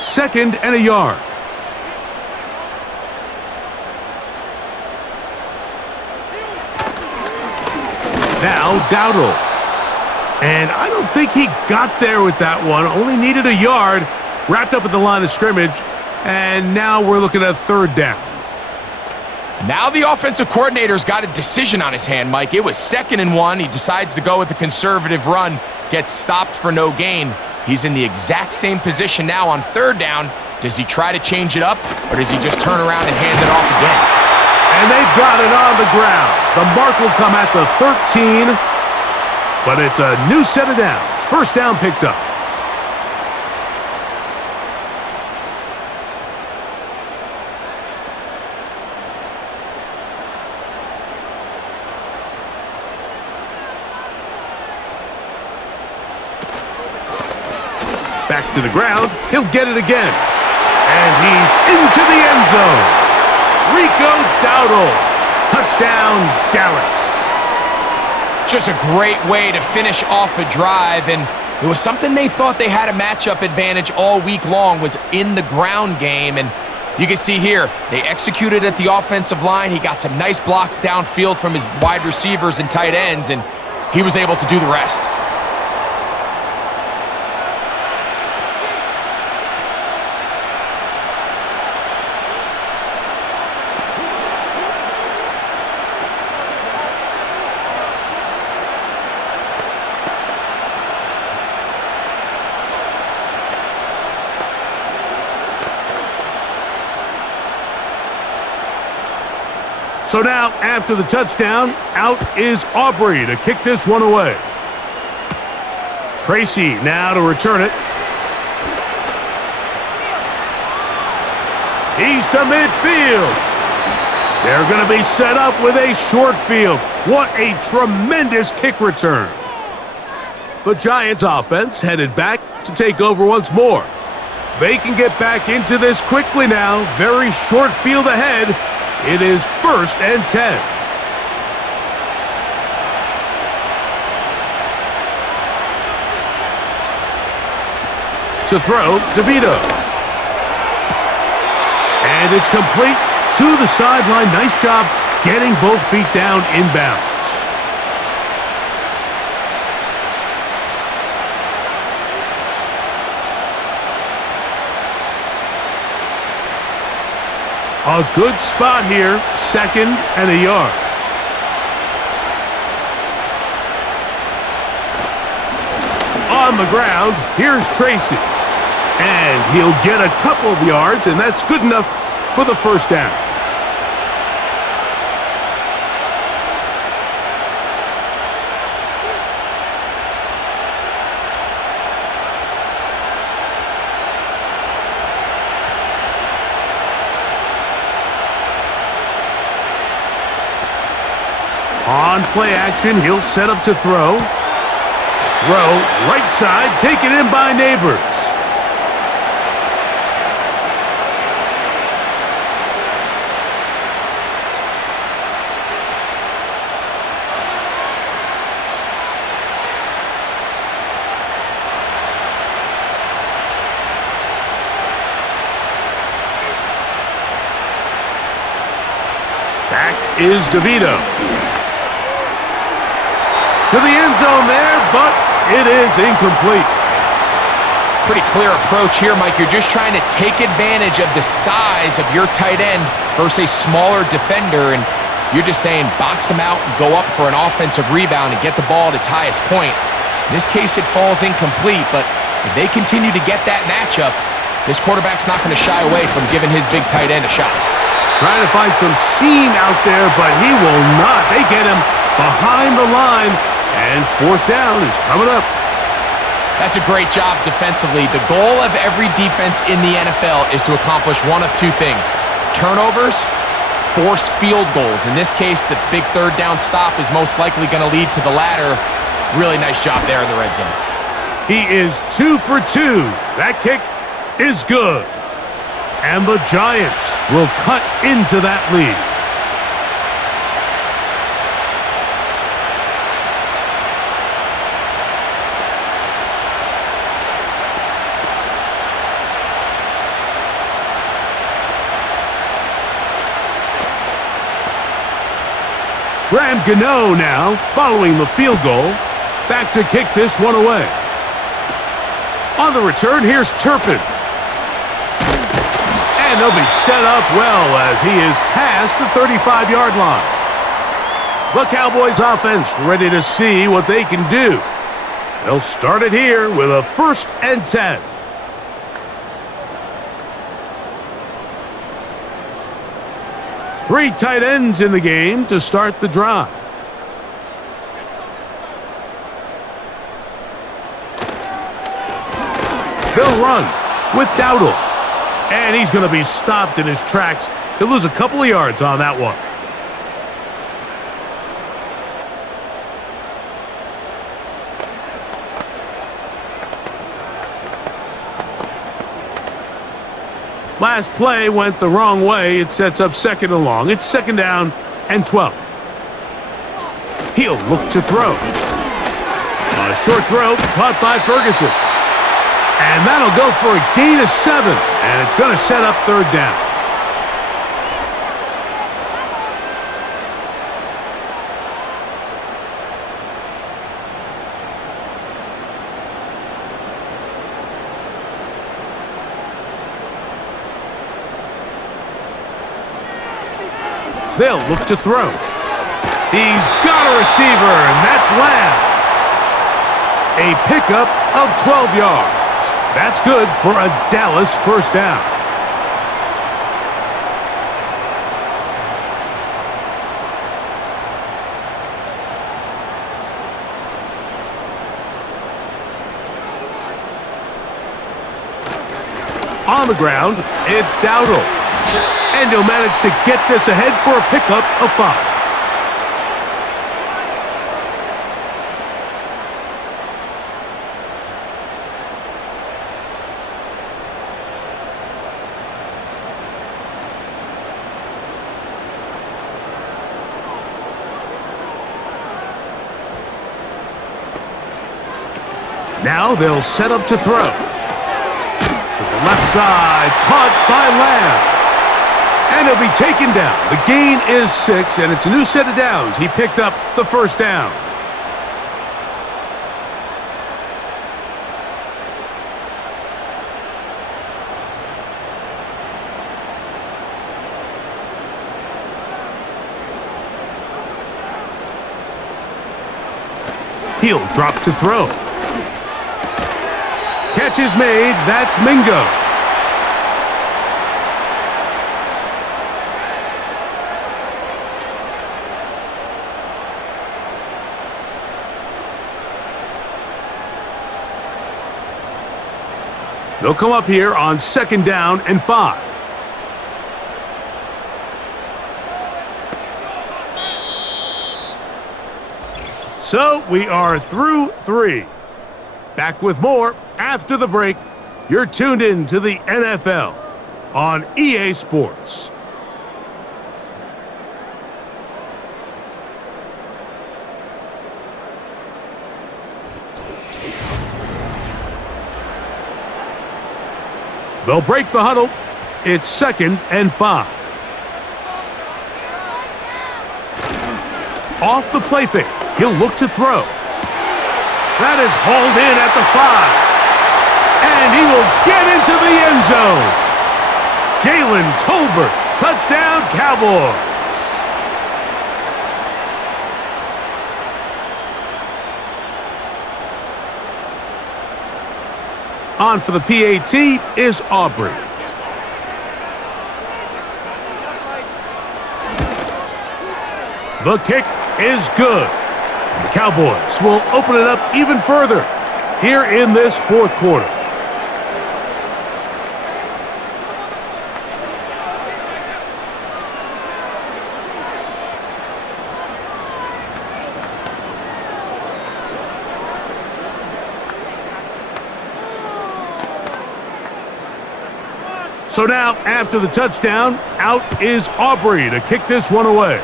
Second and a yard. Now Dowdle. And I don't think he got there with that one. Only needed a yard. Wrapped up at the line of scrimmage. And now we're looking at 3rd down. Now the offensive coordinator's got a decision on his hand, Mike. It was 2nd and 1. He decides to go with a conservative run. Gets stopped for no gain. He's in the exact same position now on 3rd down. Does he try to change it up, or does he just turn around and hand it off again? And they've got it on the ground. The mark will come at the 13, but it's a new set of downs. 1st down picked up. Back to the ground. He'll get it again. And he's into the end zone. Rico Dowdle. Touchdown, Dallas. Just a great way to finish off a drive, and it was something they thought they had a matchup advantage all week long, was in the ground game. And you can see here, they executed at the offensive line. He got some nice blocks downfield from his wide receivers and tight ends, and he was able to do the rest. So now, after the touchdown, out is Aubrey to kick this one away. Tracy now to return it. He's to midfield. They're going to be set up with a short field. What a tremendous kick return. The Giants offense headed back to take over once more. They can get back into this quickly now. Very short field ahead. It is 1st and 10. To throw, DeVito. And it's complete to the sideline. Nice job getting both feet down inbounds. A good spot here, 2nd and a yard. On the ground, here's Tracy. And he'll get a couple of yards, and that's good enough for the first down. On play action, he'll set up to throw. Throw, right side, taken in by Neighbors. Back is DeVito. To the end zone there, but it is incomplete. Pretty clear approach here, Mike. You're just trying to take advantage of the size of your tight end versus a smaller defender, and you're just saying box him out and go up for an offensive rebound and get the ball at its highest point. In this case, it falls incomplete, but if they continue to get that matchup, this quarterback's not going to shy away from giving his big tight end a shot. Trying to find some seam out there, but he will not. They get him behind the line, and 4th down is coming up. That's a great job defensively. The goal of every defense in the NFL is to accomplish one of two things: turnovers, force field goals. In this case, the big 3rd down stop is most likely going to lead to the latter. Really nice job there in the red zone. He is 2 for 2. That kick is good. And the Giants will cut into that lead. Graham Gano now, following the field goal. Back to kick this one away. On the return, here's Turpin. And they'll be set up well as he is past the 35-yard line. The Cowboys offense ready to see what they can do. They'll start it here with a 1st and 10. Three tight ends in the game to start the drive. They'll run with Dowdle. And he's going to be stopped in his tracks. He'll lose a couple of yards on that one. Last play went the wrong way. It sets up 2nd and long. It's 2nd down and 12. He'll look to throw. A short throw caught by Ferguson. And that'll go for a gain of 7. And it's going to set up 3rd down. They'll look to throw. He's got a receiver, and that's Lamb. A pickup of 12 yards. That's good for a Dallas 1st down. On the ground, it's Dowdle. And he'll manage to get this ahead for a pickup of 5. Now they'll set up to throw. To the left side, caught by Lamb. And he'll be taken down. The gain is 6, and it's a new set of downs. He picked up the 1st down. He'll drop to throw. Catch is made. That's Mingo. They'll come up here on 2nd down and 5. So we are through 3. Back with more after the break. You're tuned in to the NFL on EA Sports. They'll break the huddle. It's 2nd and 5. Off the play fake. He'll look to throw. That is hauled in at the 5. And he will get into the end zone. Jalen Tolbert, touchdown Cowboys. On for the PAT is Aubrey. The kick is good. The Cowboys will open it up even further here in this 4th quarter. So now, after the touchdown, out is Aubrey to kick this one away.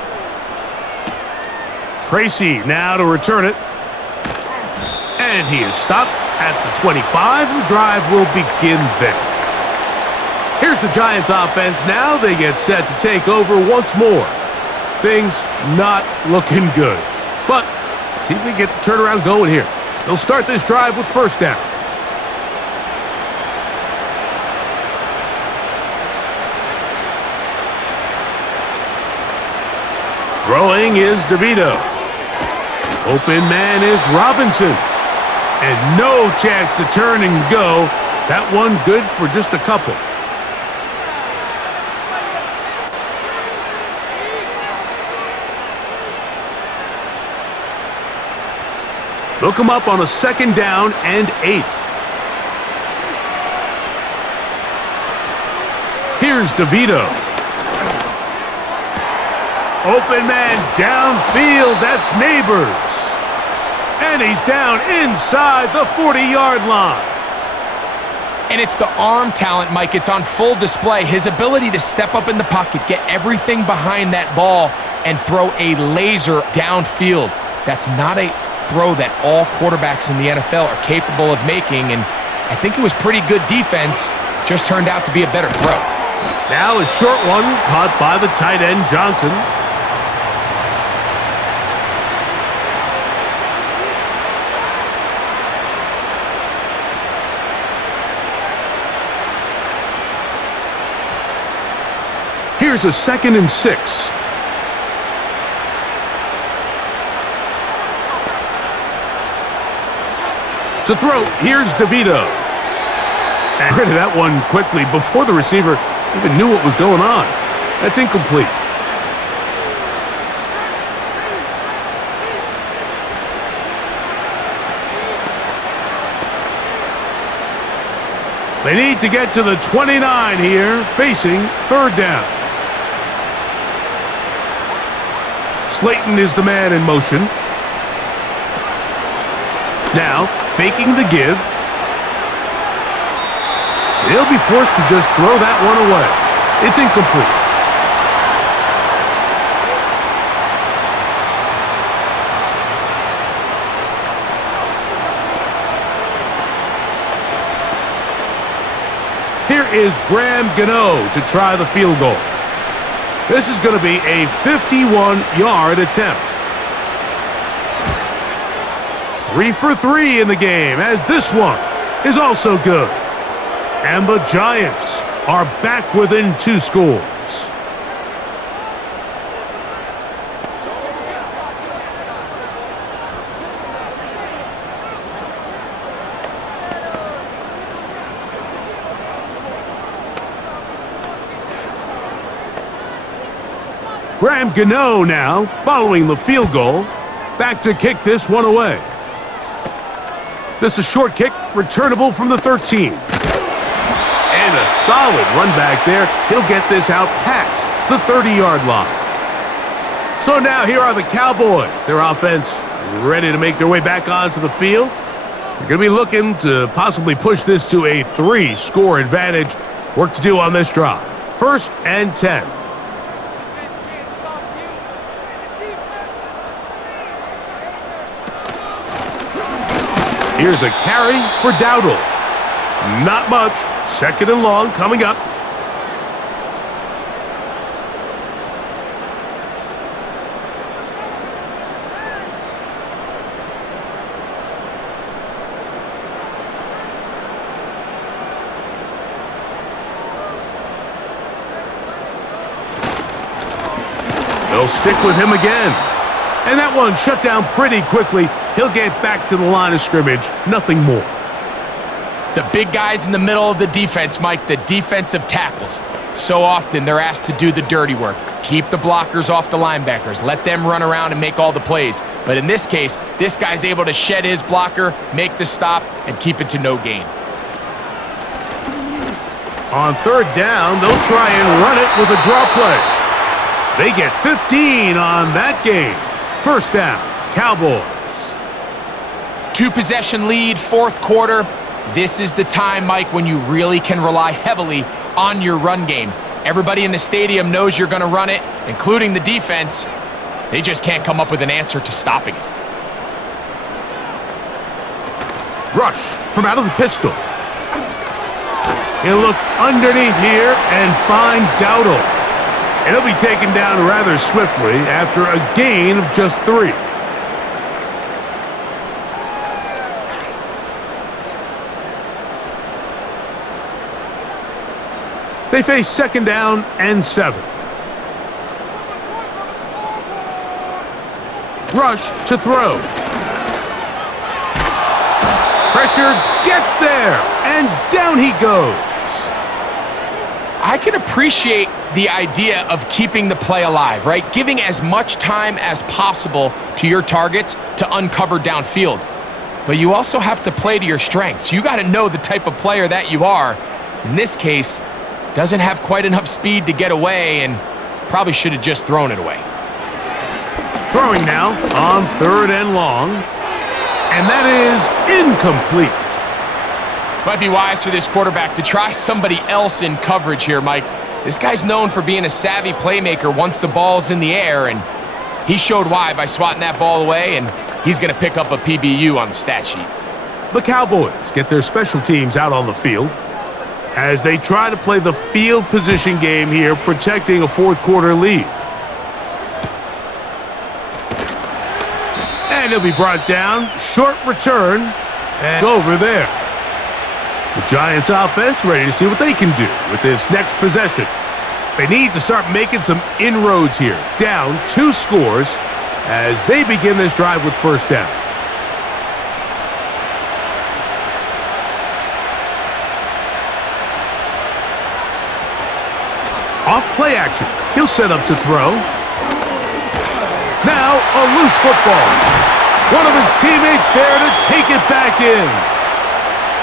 Tracy now to return it. And he is stopped at the 25. The drive will begin there. Here's the Giants offense now. They get set to take over once more. Things not looking good. But see if they get the turnaround going here. They'll start this drive with 1st down. Throwing is DeVito. Open man is Robinson. And no chance to turn and go. That one good for just a couple. They'll come up on a 2nd down and 8. Here's DeVito. Open man downfield. That's Neighbors. And he's down inside the 40-yard line. And it's the arm talent, Mike. It's on full display. His ability to step up in the pocket, get everything behind that ball, and throw a laser downfield. That's not a throw that all quarterbacks in the NFL are capable of making. And I think it was pretty good defense. Just turned out to be a better throw. Now a short one caught by the tight end, Johnson. Here's a 2nd and 6. To throw, here's DeVito. And rid of that one quickly before the receiver even knew what was going on. That's incomplete. They need to get to the 29 here, facing 3rd down. Slayton is the man in motion. Now, faking the give. He'll be forced to just throw that one away. It's incomplete. Here is Graham Gano to try the field goal. This is going to be a 51-yard attempt. 3 for 3 in the game, as this one is also good. And the Giants are back within 2 scores. Graham Gano now, following the field goal. Back to kick this one away. This is a short kick, returnable from the 13. And a solid run back there. He'll get this out past the 30-yard line. So now here are the Cowboys. Their offense ready to make their way back onto the field. They're going to be looking to possibly push this to a 3-score advantage. Work to do on this drive. 1st and 10. Here's a carry for Dowdle. Not much. 2nd and long coming up. They'll stick with him again. And that one shut down pretty quickly. He'll get back to the line of scrimmage. Nothing more. The big guys in the middle of the defense, Mike, the defensive tackles. So often they're asked to do the dirty work. Keep the blockers off the linebackers. Let them run around and make all the plays. But in this case, this guy's able to shed his blocker, make the stop, and keep it to no gain. On 3rd down, they'll try and run it with a draw play. They get 15 on that game. 1st down, Cowboys. 2-possession lead, 4th quarter. This is the time, Mike, when you really can rely heavily on your run game. Everybody in the stadium knows you're going to run it, including the defense. They just can't come up with an answer to stopping it. Rush from out of the pistol. He'll look underneath here and find Dowdle. And he'll be taken down rather swiftly after a gain of just 3. They face 2nd down and 7. Rush to throw. Pressure gets there, and down he goes. I can appreciate the idea of keeping the play alive, right? Giving as much time as possible to your targets to uncover downfield. But you also have to play to your strengths. You got to know the type of player that you are. In this case, doesn't have quite enough speed to get away and probably should have just thrown it away. Throwing now on 3rd and long. And that is incomplete. Might be wise for this quarterback to try somebody else in coverage here, Mike. This guy's known for being a savvy playmaker once the ball's in the air, and he showed why by swatting that ball away, and he's going to pick up a PBU on the stat sheet. The Cowboys get their special teams out on the field as they try to play the field position game here, protecting a 4th quarter lead. And he'll be brought down. Short return and over there. The Giants offense ready to see what they can do with this next possession. They need to start making some inroads here. Down 2 scores as they begin this drive with 1st down. Off play action. He'll set up to throw. Now a loose football. One of his teammates there to take it back in.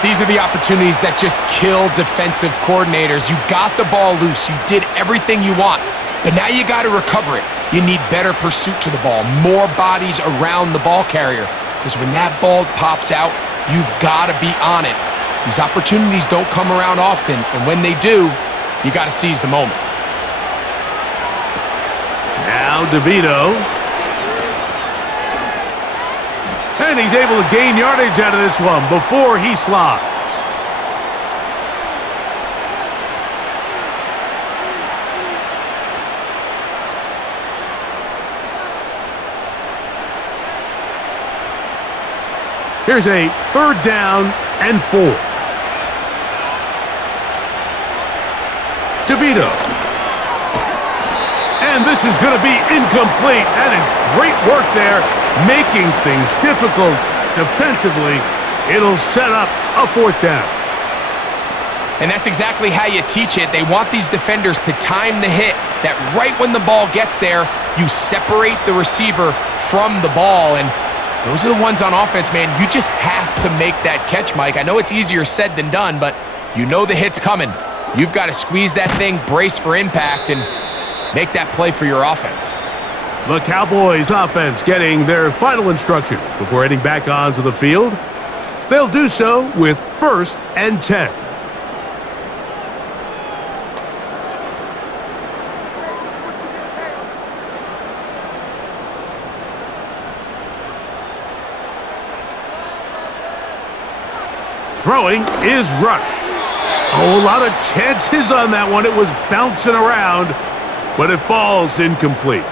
These are the opportunities that just kill defensive coordinators. You got the ball loose. You did everything you want. But now you got to recover it. You need better pursuit to the ball, more bodies around the ball carrier. Because when that ball pops out, you've got to be on it. These opportunities don't come around often. And when they do, you got to seize the moment. Now DeVito. And he's able to gain yardage out of this one before he slides. Here's a 3rd down and 4. DeVito. And this is going to be incomplete. That is great work there, making things difficult defensively. It'll set up a 4th down. And that's exactly how you teach it. They want these defenders to time the hit, that right when the ball gets there, you separate the receiver from the ball. And those are the ones on offense, man. You just have to make that catch, Mike. I know it's easier said than done, but you know the hit's coming. You've got to squeeze that thing, brace for impact, and make that play for your offense. The Cowboys offense getting their final instructions before heading back onto the field. They'll do so with 1st and 10. Throwing is Rush. Oh, a lot of chances on that one. It was bouncing around, but it falls incomplete.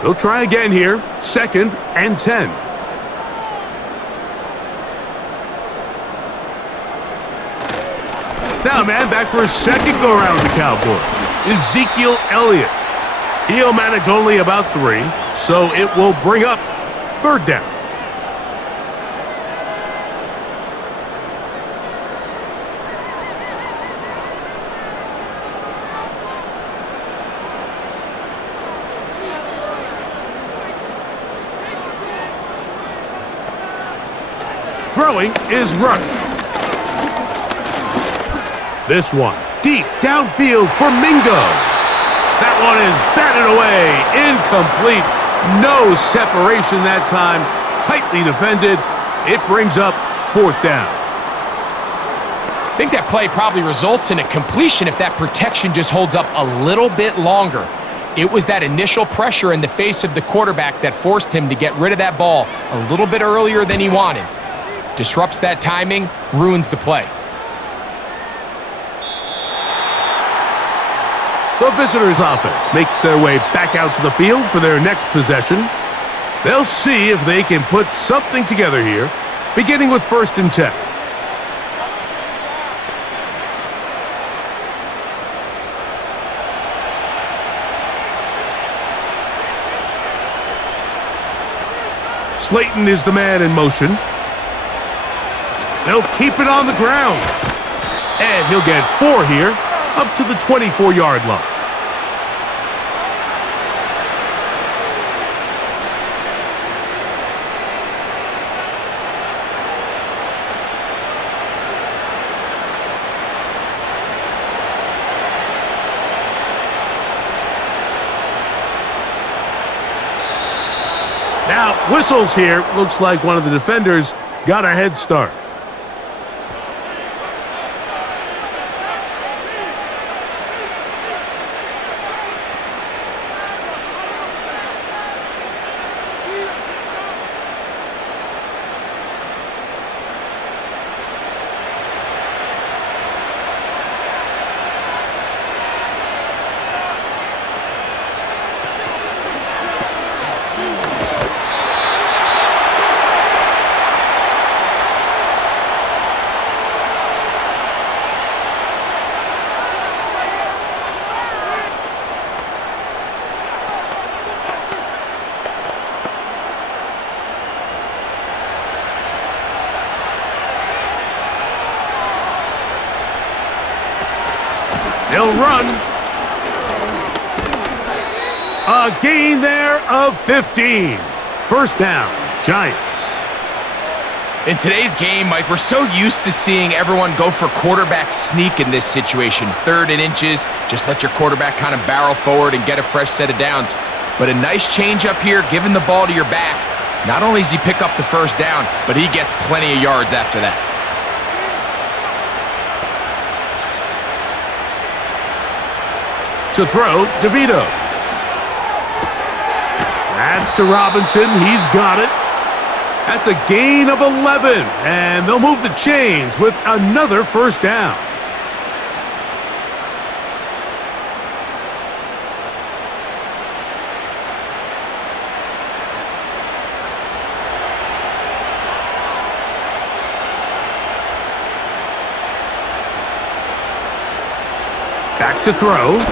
They'll try again here. 2nd and 10. Now, man, back for a second go-around with the Cowboys. Ezekiel Elliott. He'll manage only about 3, so it will bring up 3rd down. Throwing is Rush. This one, deep downfield for Mingo. That one is batted away, incomplete. No separation that time, tightly defended. It brings up 4th down. I think that play probably results in a completion if that protection just holds up a little bit longer. It was that initial pressure in the face of the quarterback that forced him to get rid of that ball a little bit earlier than he wanted. Disrupts that timing, ruins the play. The visitors' offense makes their way back out to the field for their next possession. They'll see if they can put something together here, beginning with 1st and 10. Slayton is the man in motion. They'll keep it on the ground. And he'll get 4 here, up to the 24-yard line. Now, whistles here. Looks like one of the defenders got a head start. They'll run. A gain there of 15. 1st down, Giants. In today's game, Mike, we're so used to seeing everyone go for quarterback sneak in this situation. 3rd and inches, just let your quarterback kind of barrel forward and get a fresh set of downs. But a nice change up here, giving the ball to your back. Not only does he pick up the 1st down, but he gets plenty of yards after that. To throw, DeVito. That's to Robinson. He's got it. That's a gain of 11. And they'll move the chains with another 1st down. Back to throw.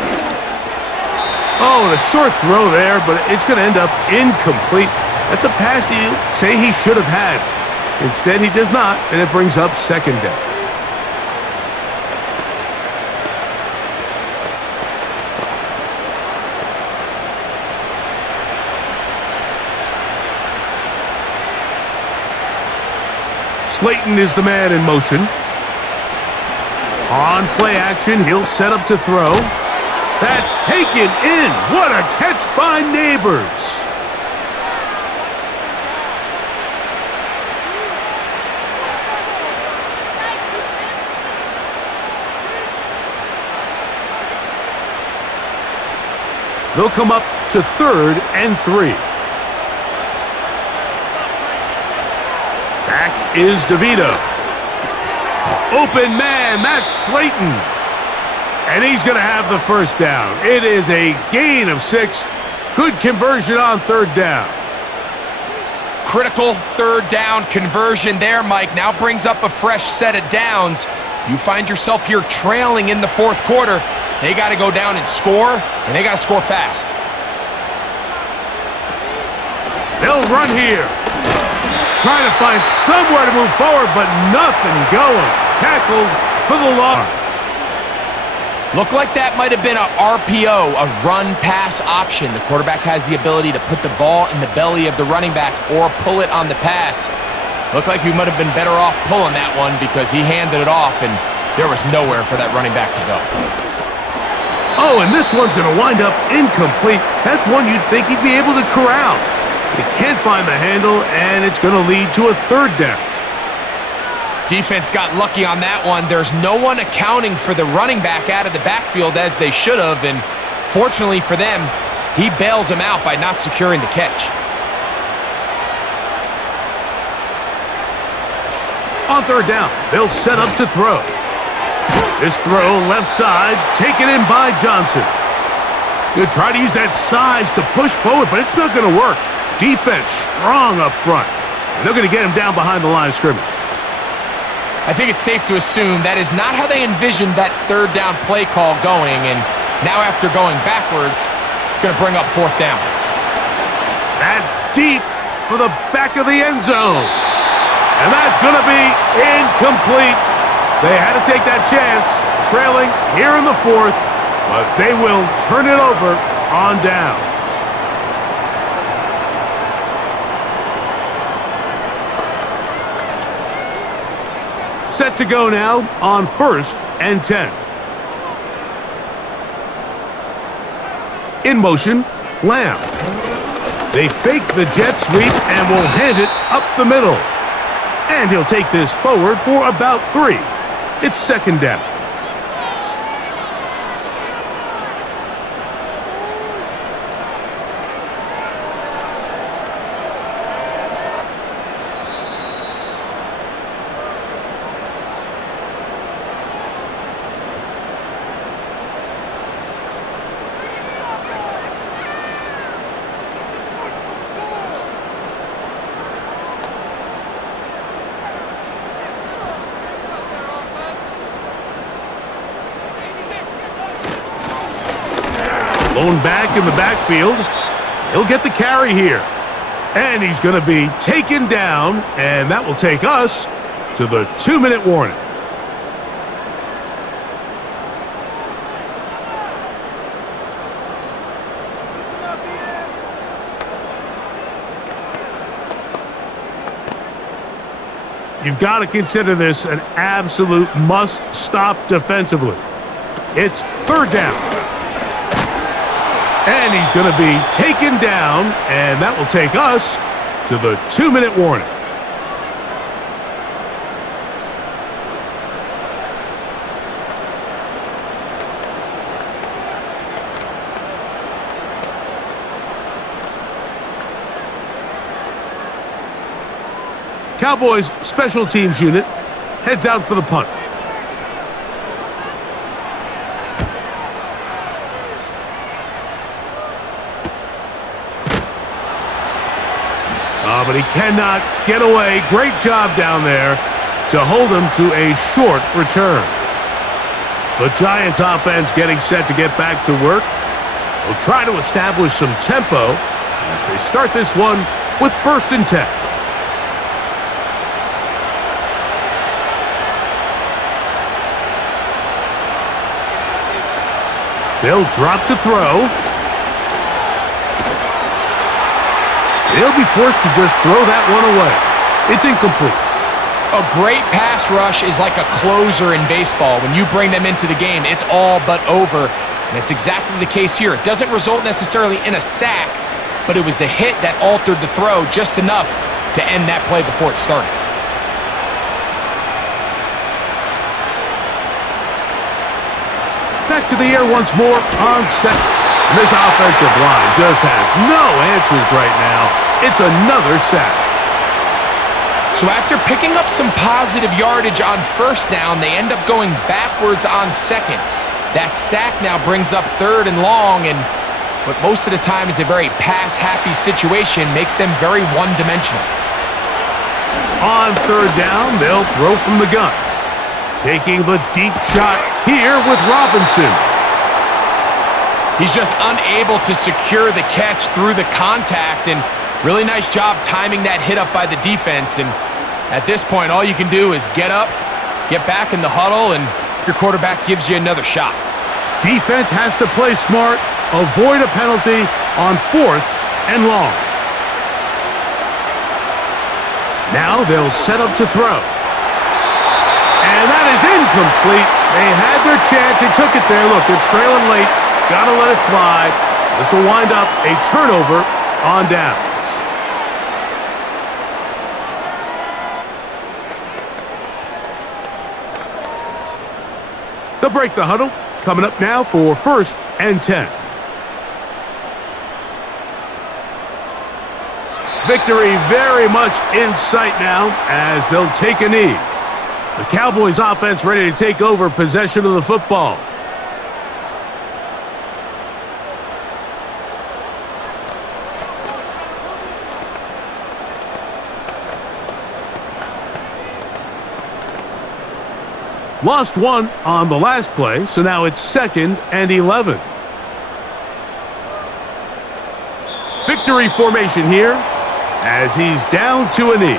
Oh, the short throw there, but it's going to end up incomplete. That's a pass you say he should have had. Instead, he does not, and it brings up second down. Slayton is the man in motion. On play action, he'll set up to throw. That's taken in. What a catch by Neighbors. They'll come up to 3rd and 3. Back is DeVito. Open man, that's Slayton. And he's going to have the first down. It is a gain of 6. Good conversion on 3rd down. Critical 3rd down conversion there, Mike. Now brings up a fresh set of downs. You find yourself here trailing in the 4th quarter. They got to go down and score, and they got to score fast. They'll run here. Trying to find somewhere to move forward, but nothing going. Tackled for the loss. Looked like that might have been a RPO, a run-pass option. The quarterback has the ability to put the ball in the belly of the running back or pull it on the pass. Looked like we might have been better off pulling that one because he handed it off, and there was nowhere for that running back to go. Oh, and this one's going to wind up incomplete. That's one you'd think he'd be able to corral. He can't find the handle, and it's going to lead to a 3rd down. Defense got lucky on that one. There's no one accounting for the running back out of the backfield as they should have, and fortunately for them, he bails him out by not securing the catch. On 3rd down, they'll set up to throw. This throw left side, taken in by Johnson. He'll try to use that size to push forward, but it's not going to work. Defense strong up front. And they're going to get him down behind the line of scrimmage. I think it's safe to assume that is not how they envisioned that 3rd down play call going, and now after going backwards, it's going to bring up 4th down. That's deep for the back of the end zone. And that's going to be incomplete. They had to take that chance, trailing here in the 4th, but they will turn it over on downs. Set to go now on 1st and 10. In motion, Lamb. They fake the jet sweep and will hand it up the middle. And he'll take this forward for about 3. It's 2nd down. Lone back in the backfield. He'll get the carry here. And he's going to be taken down, and that will take us to the 2-minute warning. You've got to consider this an absolute must-stop defensively. It's 3rd down. And he's going to be taken down, and that will take us to the 2-minute warning. Cowboys special teams unit heads out for the punt. But he cannot get away. Great job down there to hold him to a short return. The Giants offense getting set to get back to work. They'll try to establish some tempo as they start this one with 1st and 10. They'll drop to throw. They'll be forced to just throw that one away. It's incomplete. A great pass rush is like a closer in baseball. When you bring them into the game, it's all but over. And it's exactly the case here. It doesn't result necessarily in a sack, but it was the hit that altered the throw just enough to end that play before it started. Back to the air once more on second. And this offensive line just has no answers right now. It's another sack. So after picking up some positive yardage on 1st down, they end up going backwards on 2nd. That sack now brings up 3rd and long, and what most of the time is a very pass-happy situation makes them very one-dimensional. On 3rd down, they'll throw from the gun. Taking the deep shot here with Robinson. He's just unable to secure the catch through the contact, and really nice job timing that hit up by the defense. And at this point, all you can do is get up, get back in the huddle, and your quarterback gives you another shot. Defense has to play smart, avoid a penalty on 4th and long. Now they'll set up to throw. And that is incomplete. They had their chance. They took it there. Look, they're trailing late. Got to let it fly. This will wind up a turnover on downs. They'll break the huddle. Coming up now for 1st and 10. Victory very much in sight now as they'll take a knee. The Cowboys offense ready to take over possession of the football. Lost one on the last play, so now it's 2nd and 11. Victory formation here as he's down to a knee.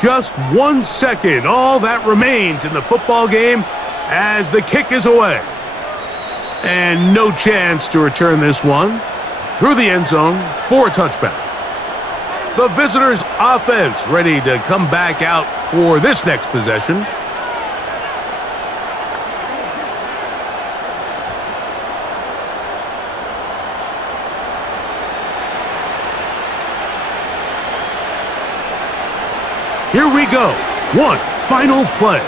Just 1 second, all that remains in the football game as the kick is away. And no chance to return this one through the end zone for a touchback. The visitors' offense ready to come back out for this next possession. Here we go. One final play.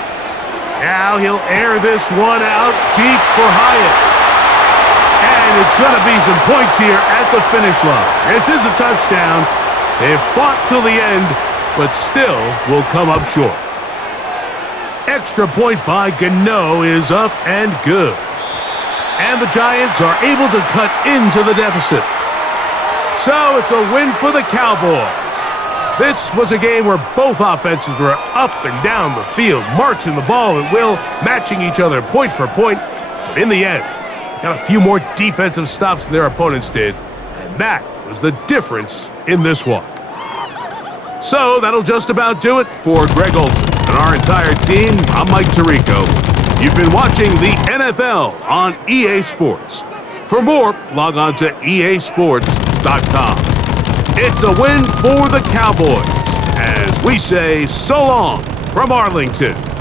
Now he'll air this one out deep for Hyatt. And it's going to be some points here at the finish line. This is a touchdown. They've fought till the end, but still will come up short. Extra point by Gano is up and good. And the Giants are able to cut into the deficit. So it's a win for the Cowboys. This was a game where both offenses were up and down the field, marching the ball at will, matching each other point for point. But in the end, got a few more defensive stops than their opponents did, and that was the difference in this one. So that'll just about do it for Greg Olson and our entire team. I'm Mike Tirico. You've been watching the NFL on EA Sports. For more, log on to easports.com. It's a win for the Cowboys as we say so long from Arlington.